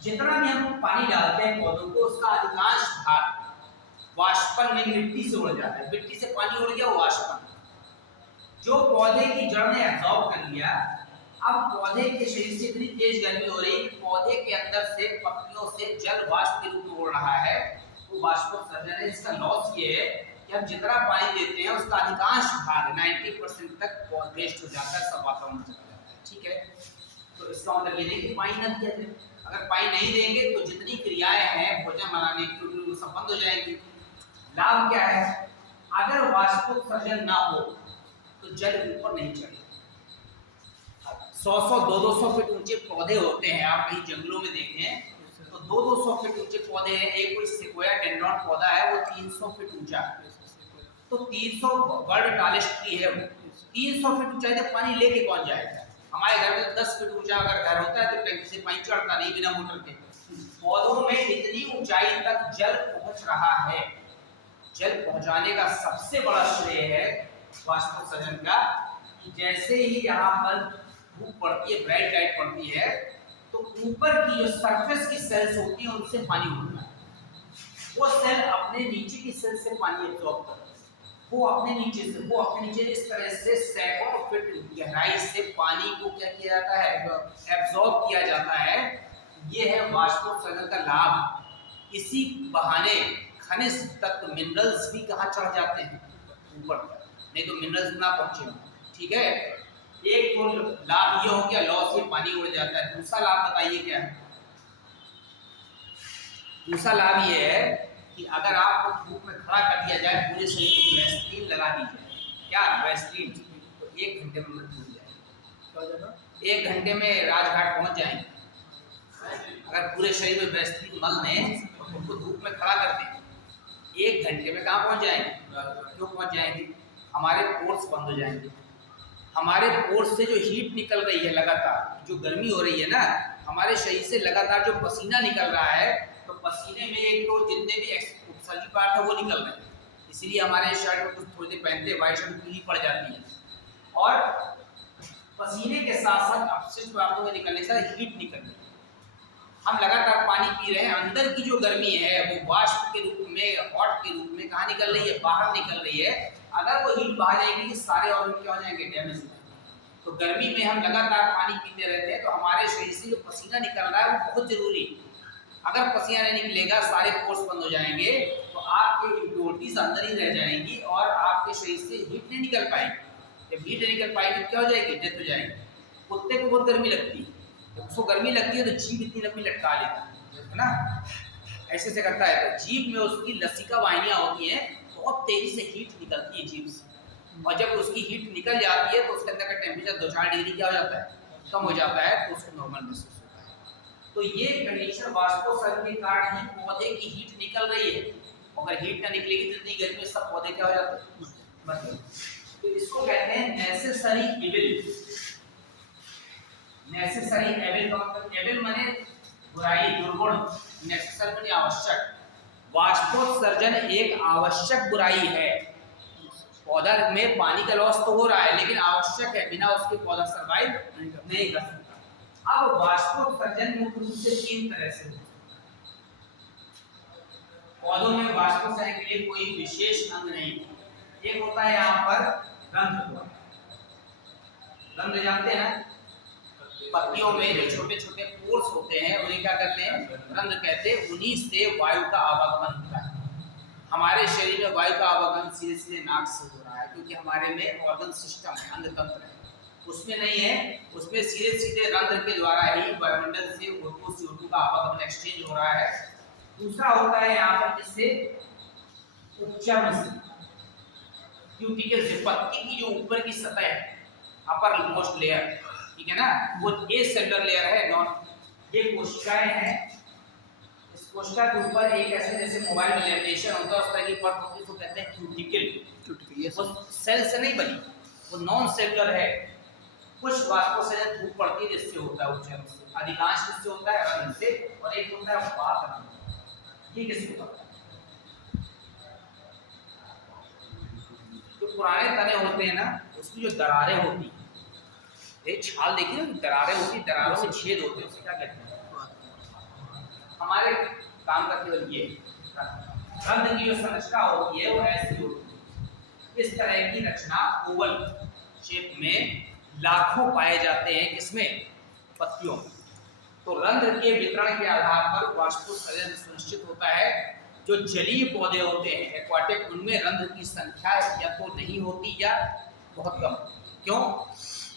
जितना भी हम पानी डालते हैं पौधों को, उसका अधिकांश भाग वाष्पन में मिट्टी से उड़ जाता है। मिट्टी से पानी उड़ गया, वाष्पन जो पौधे की जड़ ने एब्जॉर्ब कर लिया। अब पौधे के शरीर से इतनी तेज गर्मी हो रही कि पौधे के अंदर से पत्तियों से जल वाष्प के रूप में उड़ रहा है, तो वाष्पोत्सर्जन है। इसका लॉस ये है कि हम जितना पानी देते हैं उसका अधिकांश भाग 90% तक वेस्ट हो जाता है, सब वातावरण में चला जाता है। ठीक है, तो इसका मतलब ये नहीं कि पानी न दिया जाए। अगर पानी नहीं देंगे तो जितनी क्रियाएं हैं भोजन बनाने की वो सब बंद हो जाएंगी। लाभ क्या है? अगर वाष्पोत्सर्जन ना हो तो जल ऊपर नहीं चढ़ेगा। 100-100, 200-200 फीट ऊंचे पौधे होते हैं, आप कहीं जंगलों में देखें तो 200-200 फीट ऊंचे पौधे हैं। एक कोई सिक्वोया डेंड्रॉन पौधा है, वो 300 फीट ऊंचा है। तो 300 वर्ल्ड टॉलेस्ट ट्री है वो, 300 फीट ऊंचाई तक पानी लेके कौन जाएगा? हमारे घर में 10 फीट ऊंचा अगर घर होता है तो टैंकी से पानी चढ़ता नहीं बिना मोटर के। पौधों में इतनी ऊंचाई तक जल पहुंच रहा है। जल पहुंचाने का सबसे बड़ा श्रेय है वाष्पोत्सर्जन का। कि जैसे ही यहाँ पर धूप पड़ती है, ब्राइट लाइट पड़ती है, तो ऊपर की जो सरफेस की सेल्स होती हैं उनसे पानी उड़ता है। वो सेल अपने नीचे की सेल से पानी एब्जॉर्ब करता है। वो अपने नीचे इस तरह से सैकड़ों फीट गहराई से पानी को क्या किया जाता है? एब्जॉर्ब किया जाता है। ये है वाष्पोत्सर्जन का लाभ। इसी बहाने खनिज तत्व मिनरल्स भी कहाँ चढ़ जाते हैं? ऊपर तक, नहीं तो मिनरल्स ना पहुंचे। ठीक है, एक तो लाभ ये हो गया, लॉस, ये पानी उड़ जाता है। दूसरा लाभ बताइए क्या है? दूसरा लाभ ये है कि अगर आपको धूप में खड़ा कर दिया जाए, पूरे शरीर में वैसलीन लगा दी जाए, क्या वैसलीन, तो 1 घंटे में मृत्यु हो जाएगी। 1 घंटे में राजघाट पहुंच जाएंगे। अगर पूरे शरीर में वैसलीन मल दें तो उनको धूप में खड़ा कर दें, 1 घंटे में कहाँ पहुंच जाएंगे? क्यों पहुंच जाएंगे? हमारे पोर्स बंद हो जाएंगे। हमारे पोर्स से जो हीट निकल रही है लगातार, जो गर्मी हो रही है ना, हमारे शरीर से लगातार जो पसीना निकल रहा है, तो पसीने में एक तो जितने भी उत्सर्जित पार्ट है वो निकल रहे हैं। इसीलिए हमारे शर्ट में कुछ थोड़ी देर पहनते हैं, वाइट शर्ट पीली पड़ जाती है। और पसीने के साथ साथ अपशिष्ट पदार्थों में निकलने से हीट निकल रही है। हम लगातार पानी पी रहे हैं, अंदर की जो गर्मी है वो वाष्प के रूप में, हॉट के रूप में कहाँ निकल रही है? बाहर निकल रही है। अगर वो हीट बाहर जाएगी, सारे ऑर्गन क्या हो जाएंगे? डैमेज हो जाएंगे। तो गर्मी में हम लगातार पानी पीते रहते हैं, तो हमारे शरीर से जो पसीना निकल रहा है वो बहुत जरूरी है। अगर पसीना नहीं निकलेगा, सारे पोर्स बंद हो जाएंगे, तो आपके इम्प्योरिटीज अंदर ही रह जाएंगी और आपके शरीर से हीट नहीं निकल पाएगी। जब हीट नहीं निकल पाएगी तो क्या हो जाएगी? डेथ हो जाएगी। कुत्ते को बहुत गर्मी लगती है, जब उसको गर्मी लगती है तो जीभ इतनी लंबी लटका लेता है ना, ऐसे से करता है। तो जीभ में उसकी लसिका वाहिनियां होती हैं, बहुत तेजी से हीट निकलती है जीभ से। और जब उसकी हीट निकल जाती है तो उसके अंदर का टेम्परेचर 2-4 डिग्री क्या हो जाता है? कम हो जाता है, तो उसको नॉर्मल महसूस होता है। तो ये कंडीशन वाष्पोत्सर्जन के कारण ही पौधे की हीट निकल रही है। अगर हीट ना निकलेगी तो इतनी गर्मी में सब पौधे क्या हो जाते हैं? तो इसको कहते हैं नेसेसरी इविल। नेसेसरी एविल का मतलब, एविल माने बुराई, दुर्गुण, नेसेसरी माने आवश्यक। वाष्पोत्सर्जन एक आवश्यक बुराई है। पौधा में पानी का लॉस तो हो रहा है, लेकिन आवश्यक है, बिना उसके पौधा सर्वाइव नहीं कर सकता। अब वाष्पोत्सर्जन मुख्य रूप से 3 तरह से होता है। पौधों में वाष्पोत्सर्जन के लिए कोई विशेष अंग नहीं। एक होता है यहाँ पर रंध्र। रंध्र जानते हैं ना, पत्तियों में जो छोटे छोटे पोर्स होते हैं उन्हें क्या कहते हैं? रंध्र कहते हैं। उन्हीं से वायु का आवागमन होता है। हमारे शरीर में वायु का आवागमन सीधे सीधे नाक से हो रहा है, क्योंकि हमारे में ऑर्गन सिस्टम, अंग तंत्र है, उसमें नहीं है। उसमें सीधे सीधे रंध्र के द्वारा ही वायुमंडल से O2 CO2 का आवागमन एक्सचेंज हो रहा है। दूसरा होता है यहाँ पर जिससे उपचर्म से, क्यूटिकल से, पत्ती की जो ऊपर की सतह है, अपर मोस्ट लेयर, ठीक है ना, वो ए सेलुलर लेयर है, नॉन। ये कोशिकाएं हैं। इस कोशिका के ऊपर एक ऐसे जैसे मोबाइल में लैमिनेशन होता है उस तरह की परत होती है, उसको कहते हैं क्यूटिकल। वो सेल से नहीं बनी, वो नॉन सेलुलर है। कुछ वाष्पोत्सर्जन धूप पड़ती है जिससे होता है उपचर्म से, अधिकांश किससे होता है? रंध्र से। और एक होता है वात रंध्र। ये किससे होता है? जो पुराने तने होते हैं ना, उसकी जो दरारें होती हैं, ये छाल देखिए ना, दरारें होती, दरारों में छेद होते हैं, उसे क्या कहते हैं? हमारे काम का केवल ये रंध्र की जो संरचना होती है वो ऐसी होती है। इस तरह की रचना ओवल शेप में लाखों पाए जाते हैं, किसमें? पत्तियों में। तो रंध्र के वितरण के आधार पर वाष्पोत्सर्जन सुनिश्चित होता है। जो जलीय पौधे होते हैं एक्वाटिक, उनमें रंध्र की संख्या या तो नहीं होती या बहुत कम। क्यों?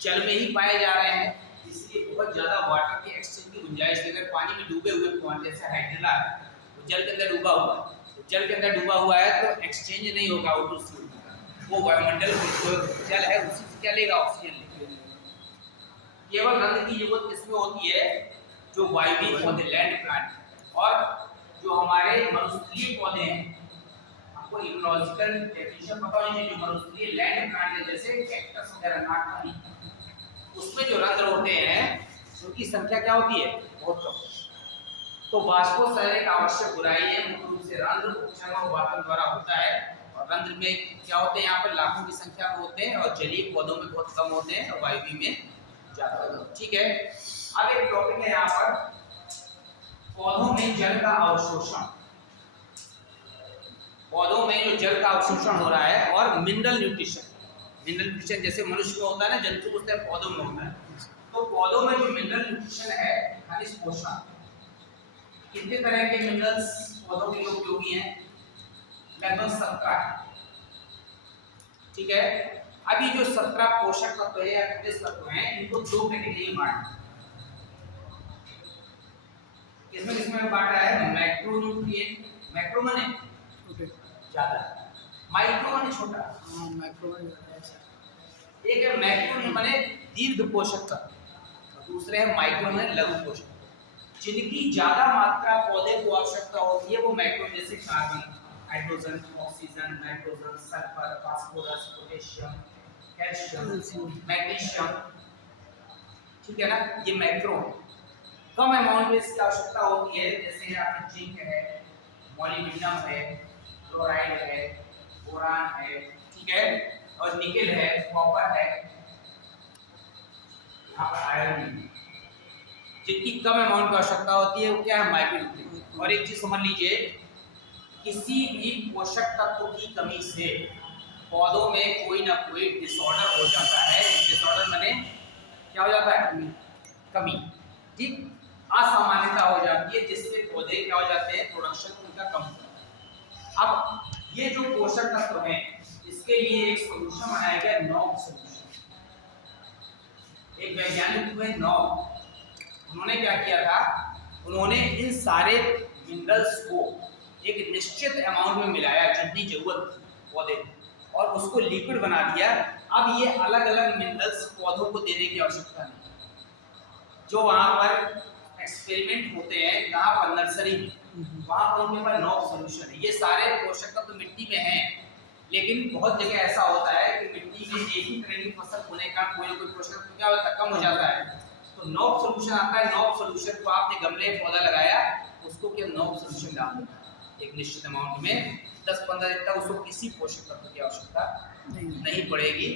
जल में ही पाए जा रहे हैं, इसलिए बहुत ज्यादा वाटर के एक्सचेंज की गुंजाइश नहीं। अगर पानी में डूबे हुए पौधे जैसे हाइड्रिला है, तो जल के अंदर डूबा हुआ है, तो जल के अंदर डूबा हुआ है तो एक्सचेंज नहीं होगा O2 वो वायुमंडल जो जल है उसी से क्या लेगा? ऑक्सीजन लेगा। केवल रंध्र की जरूरत किसमें होती है? जो वायवीय पौधे, लैंड प्लांट, और जो हमारे मरुस्थलीय पौधे हैं, आपको इकोलॉजिकल डेफिनेशन पता होनी चाहिए। जो मरुस्थलीय लैंड प्लांट है जैसे कैक्टस वगैरह, नाटपानी, उसमें जो रंध्र होते हैं उनकी संख्या क्या होती है? बहुत कम। तो वाष्पोत्सर्जन एक आवश्यक बुराई है। मुख्य रूप से रंध्र उपक्षरण और वातन द्वारा होता है। और रंध्र में क्या होते हैं? यहाँ पर लाखों की संख्या में होते हैं, और जलीय पौधों में बहुत कम होते हैं, और वायवीय में ज्यादा होते हैं। ठीक है, अब एक टॉपिक है यहाँ पर, पौधों में जल का अवशोषण। पौधों में जो जल का अवशोषण हो रहा है, और मिनरल न्यूट्रिशन। मिनरल न्यूट्रिशन जैसे मनुष्य में होता है ना, जंतु को पौधों में होता है। तो पौधों में जो मिनरल न्यूट्रिशन है, खनिज पोषण, कितने तरह के मिनरल्स पौधों के लिए उपयोगी हैं? लगभग 17। ठीक है, अभी जो 17 पोषक तत्व है या खनिज तत्व हैं, इनको दो कैटेगरी में बांटा। किसमें बांटा है? मैक्रोन्यूट्रिएंट, मैक्रो माने ज्यादा, माइक्रो माने छोटा। मैक्रो एक है मैक्रो माने दीर्घ पोषक तत्व, और दूसरे है माइक्रो माने लघु पोषक। जिनकी ज्यादा मात्रा पौधे को आवश्यकता होती है वो मैक्रो, जैसे carbon, hydrogen, oxygen, nitrogen, sulphur, phosphorus, potassium, calcium, magnesium. ठीक है ना, ये मैक्रो है। कम अमाउंट में इसकी आवश्यकता होती है, जैसे आपके जिंक है, मोलिब्डेनम है, क्लोराइड है, बोरान है, ठीक है, और निकेल है, कॉपर है, यहाँ पर आयरन है। जिनकी कम अमाउंट की आवश्यकता होती है वो क्या है? माइक्रोन्यूट्रिएंट। और एक चीज समझ लीजिए, किसी भी पोषक तत्व की कमी से पौधों में कोई ना कोई डिसऑर्डर हो जाता है। डिसऑर्डर माने क्या हो जाता है? कमी, ठीक, असामान्यता हो जाती है, जिससे पौधे क्या हो जाते हैं? प्रोडक्शन उनका कम हो जाता है। अब ये जो पोषक तत्व हैं, इसके लिए एक सॉल्यूशन बनाया गया, नॉब सॉल्यूशन। एक वैज्ञानिक हुए नॉब, उन्होंने क्या किया था? उन्होंने इन सारे मिनरल्स को एक निश्चित अमाउंट में मिलाया, जितनी जरूरत थी पौधे, और उसको लिक्विड बना दिया। अब ये अलग अलग मिनरल्स पौधों को देने की आवश्यकता नहीं। जो वहां पर एक्सपेरिमेंट होते हैं, कहाँ पर? नर्सरी में, वहां पर उनके पास नॉब सॉल्यूशन है। ये सारे पोषक तत्व तो मिट्टी में हैं, लेकिन बहुत जगह ऐसा होता है कि मिट्टी में एक ही तरह की फसल होने का कोई ना कोई पोषक तत्व क्या होता है? कम हो जाता है। तो नॉब सॉल्यूशन आता है। नॉब सॉल्यूशन को आपने गमले में पौधा लगाया, उसको क्या नॉब सॉल्यूशन डाल देना एक निश्चित अमाउंट में, 10-15 दिन तक उसको किसी पोषक तत्व की आवश्यकता नहीं पड़ेगी।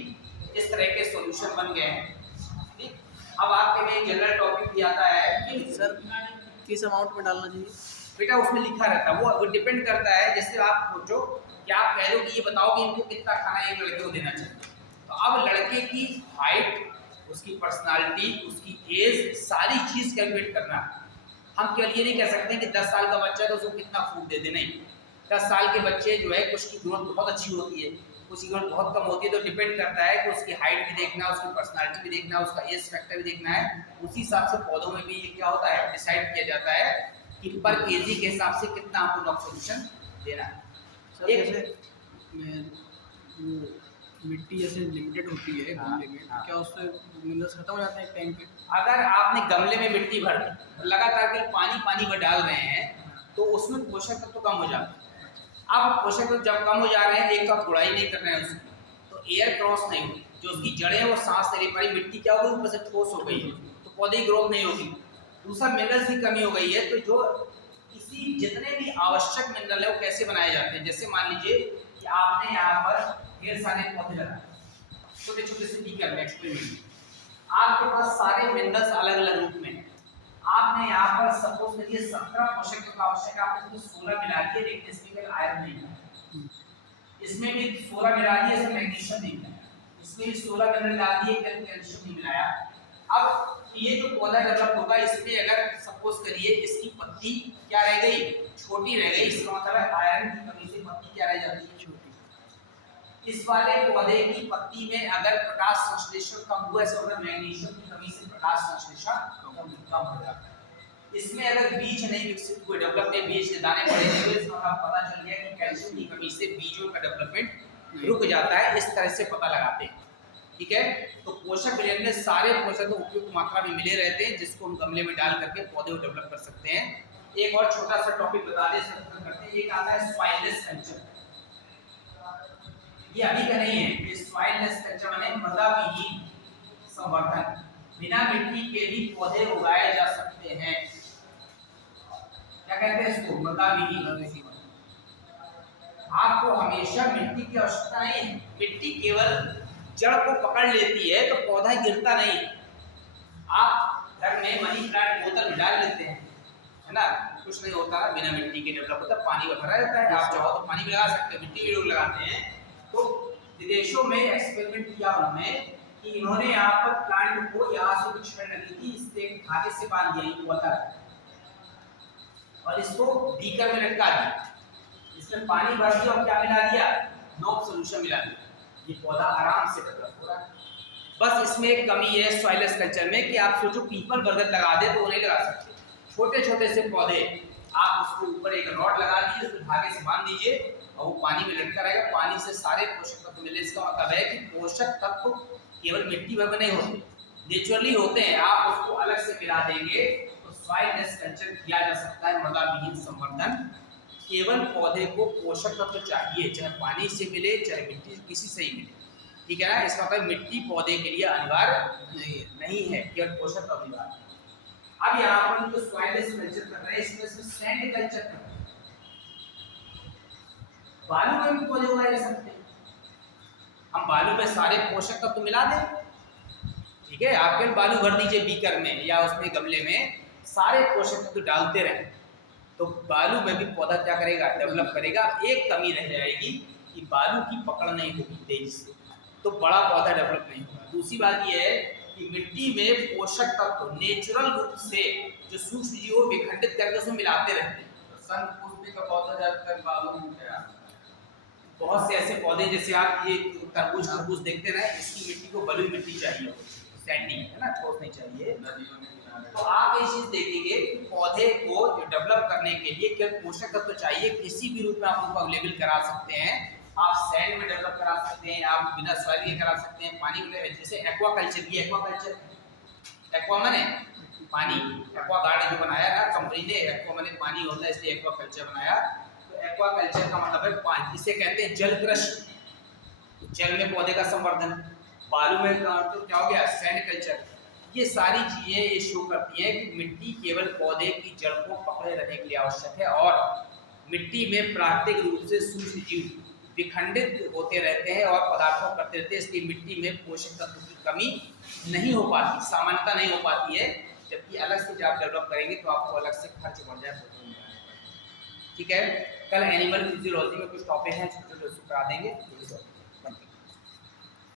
इस तरह के सॉल्यूशन बन गए हैं। ठीक, अब आपके में जनरल टॉपिक भी आता है कि सर किस अमाउंट में डालना चाहिए? बेटा उसमें लिखा रहता है, वो डिपेंड करता है। जैसे आप सोचो कि आप कह दो कि ये बताओ कि इनको कितना खाना एक लड़के को देना चाहिए, तो अब लड़के की हाइट, उसकी पर्सनालिटी, उसकी एज, सारी चीज कैलकुलेट करना। हम केवल ये नहीं कह सकते कि 10 साल का बच्चा है तो उसको कितना फूड दे दे, नहीं। 10 साल के बच्चे जो है, कुछ की ग्रोथ बहुत अच्छी होती है, कुछ की ग्रोथ बहुत कम होती है। तो डिपेंड करता है कि उसकी हाइट भी देखना, उसकी पर्सनालिटी भी देखना, उसका एज फैक्टर भी देखना है। उसी हिसाब से पौधों में भी क्या होता है? डिसाइड किया जाता है कि पर केजी के हिसाब से कितना आपको नॉब सॉल्यूशन देना है। सर जैसे मिट्टी जैसे लिमिटेड होती है गमले में, क्या उससे मिनरल्स खत्म हो जाते हैं एक टाइम पे? अगर आपने गमले में मिट्टी भर दी, लगातार के पानी भर डाल रहे हैं, तो उसमें पोषक तत्व कम हो जाते हैं। अब पोषक तत्व जब कम हो जा रहे हैं, एक तो गुड़ाई नहीं कर रहे हैं उसकी, तो एयर क्रॉस नहीं होगी, जो उसकी जड़ें हैं वो सांस ले रही, मिट्टी क्या होगी? ऊपर से ठोस हो गई है, तो पौधे की ग्रोथ नहीं होगी। दूसरा, मिनरल्स की कमी हो गई है। तो जो किसी जितने भी आवश्यक मिनरल है वो कैसे बनाए जाते हैं? जैसे मान लीजिए कि आपने यहाँ पर ढेर सारे पौधे लगाए, छोटे छोटे से बीकर में एक्सपेरिमेंट। आपके पास सारे मिनरल्स अलग अलग रूप में हैं। आपने यहाँ पर सपोज करिए 17 पोषक तत्व आवश्यक है, आपने 16 मिला दिए, लेकिन इसमें केवल आयरन नहीं है। इसमें भी 16 मिला दिए, इसमें मैग्नीशियम नहीं मिला, इसमें भी 16 मिनरल डाल दिए, केवल कैल्शियम नहीं मिलाया। अब ये जो पौधा डेवलप होगा, इसमें अगर सपोज करिए इसकी पत्ती क्या रह गई, छोटी रह गई, इसका मतलब है आयरन की कमी से पत्ती क्या रह जाती है, छोटी। इस वाले पौधे की पत्ती में अगर प्रकाश संश्लेषण कम हुआ, इसका मतलब मैग्नीशियम की कमी से प्रकाश संश्लेषण कम हो जाता है। इसमें अगर बीज नहीं विकसित हुए, डेवलप में बीज के दाने पड़े हुए, इसका मतलब पता चल गया कि कैल्शियम की कमी से बीजों का डेवलपमेंट रुक जाता है। इस तरह से पता लगाते हैं, ठीक है। तो पोषक विलयन में सारे पोषक तो उपयुक्त मात्रा में मिले रहते हैं, जिसको हम गमले में डाल करके पौधे को डेवलप कर सकते हैं। एक और छोटा सा टॉपिक बता दें, खत्म करते हैं। एक आता है सॉइललेस कल्चर। ये अभी का नहीं है, ये सॉइललेस कल्चर माने मृदा विहीन संवर्धन। बिना मिट्टी के भी पौधे उगाए जा सकते हैं। क्या कहते हैं इसको, मृदा विहीन। आपको हमेशा मिट्टी की आवश्यकता नहीं है, मिट्टी केवल जड़ को पकड़ लेती है, तो पौधा गिरता नहीं। आप घर में मनी प्लांट बोतल में डाल लेते हैं, है ना, कुछ नहीं होता, बिना मिट्टी के डेवलप होता, पानी में भरा रहता है। आप चाहो तो पानी में लगा सकते हैं, मिट्टी भी लोग लगाते हैं। तो विदेशों में एक्सपेरिमेंट किया उन्होंने कि इन्होंने यहाँ पर प्लांट को यहाँ से कुछ छड़ लगी थी, इससे धागे से बांध दिया, ये बोतल, और इसको बीकर में लटका दिया, इसमें पानी भर दिया और क्या मिला दिया, नॉक सॉल्यूशन मिला दिया। ये पौधा आराम से डेवलप हो रहा है। बस इसमें एक कमी है सॉइललेस कल्चर में कि आप सोचो पीपल बरगद लगा दे तो वो नहीं लगा सकते। छोटे छोटे से पौधे आप उसके ऊपर एक रॉड लगा दीजिए, उसको धागे से बांध दीजिए और वो पानी में लटका रहेगा, पानी से सारे पोषक तत्व मिले। इसका मतलब है कि पोषक तत्व केवल मिट्टी भर में नहीं होते, नेचुरली होते हैं। आप उसको अलग से मिला देंगे तो सॉइललेस कल्चर किया जा सकता है, मृदा विहीन संवर्धन। केवल पौधे को पोषक तत्व चाहिए, चाहे पानी से मिले चाहे मिट्टी किसी से ही मिले, ठीक है ना। इसका मतलब मिट्टी पौधे के लिए अनिवार्य नहीं है, केवल पोषक तत्व अनिवार्य। अब यहाँ पर जो सॉइललेस कल्चर कर रहे हैं, इसमें से सैंड कल्चर कर रहे हैं। बालू में भी पौधे उगाए जा सकते हैं। हम बालू में सारे पोषक तत्व मिला दें, ठीक है। आप केवल बालू भर दीजिए बीकर में या उसमें गमले में, सारे पोषक तत्व डालते रहें, तो बालू में भी पौधा क्या करेगा, डेवलप करेगा। एक कमी रह जाएगी कि बालू की पकड़ नहीं होगी तेजी से, तो बड़ा पौधा डेवलप नहीं होगा। दूसरी बात यह है कि मिट्टी में पोषक तत्व नेचुरल रूप से जो सूक्ष्म जीवों विखंडित करके उसमें मिलाते रहते हैं। तो शंखपुष्पी का पौधा ज्यादातर बालू में क्या, बहुत से ऐसे पौधे, जैसे आप ये तरबूज देखते रहे, इसकी मिट्टी को बलुई मिट्टी चाहिए, सैंडी, है ना, ठोस नहीं चाहिए। नदियों के किनारे। तो आप ये चीज देखेंगे कि पौधे को जो डेवलप करने के लिए केवल पोषक तत्व चाहिए, किसी भी रूप में आप उनको अवेलेबल करा सकते हैं। आप सैंड में डेवलप करा सकते हैं, आप बिना सॉइल के करा सकते हैं, पानी में, जैसे एक्वाकल्चर। ये एक्वाकल्चर, एक्वा माने पानी, एक्वागार्ड जो बनाया ना कंपनी ने, एक्वा माने पानी होता है इसलिए एक्वाकल्चर बनाया। तो एक्वाकल्चर का मतलब है पानी, इसे कहते हैं जल कृषि, जल में पौधे का संवर्धन। बालू में तो क्या हो गया, सैंड कल्चर। ये सारी चीजें ये शो करती हैं कि मिट्टी केवल पौधे की जड़ को पकड़े रहने के लिए आवश्यक है, और मिट्टी में प्राकृतिक रूप से सूक्ष्म जीव विखंडित होते रहते हैं और पदार्थों करते रहते हैं, इसलिए मिट्टी में पोषक तत्व की कमी नहीं हो पाती, सामान्यता नहीं हो पाती है। जबकि अलग से जब आप डेवलप करेंगे तो आपको अलग से खर्च बढ़ जाए, ठीक है। कल एनिमल फिजियोलॉजी में कुछ टॉपिक हैं, छोटे छोटे करा देंगे।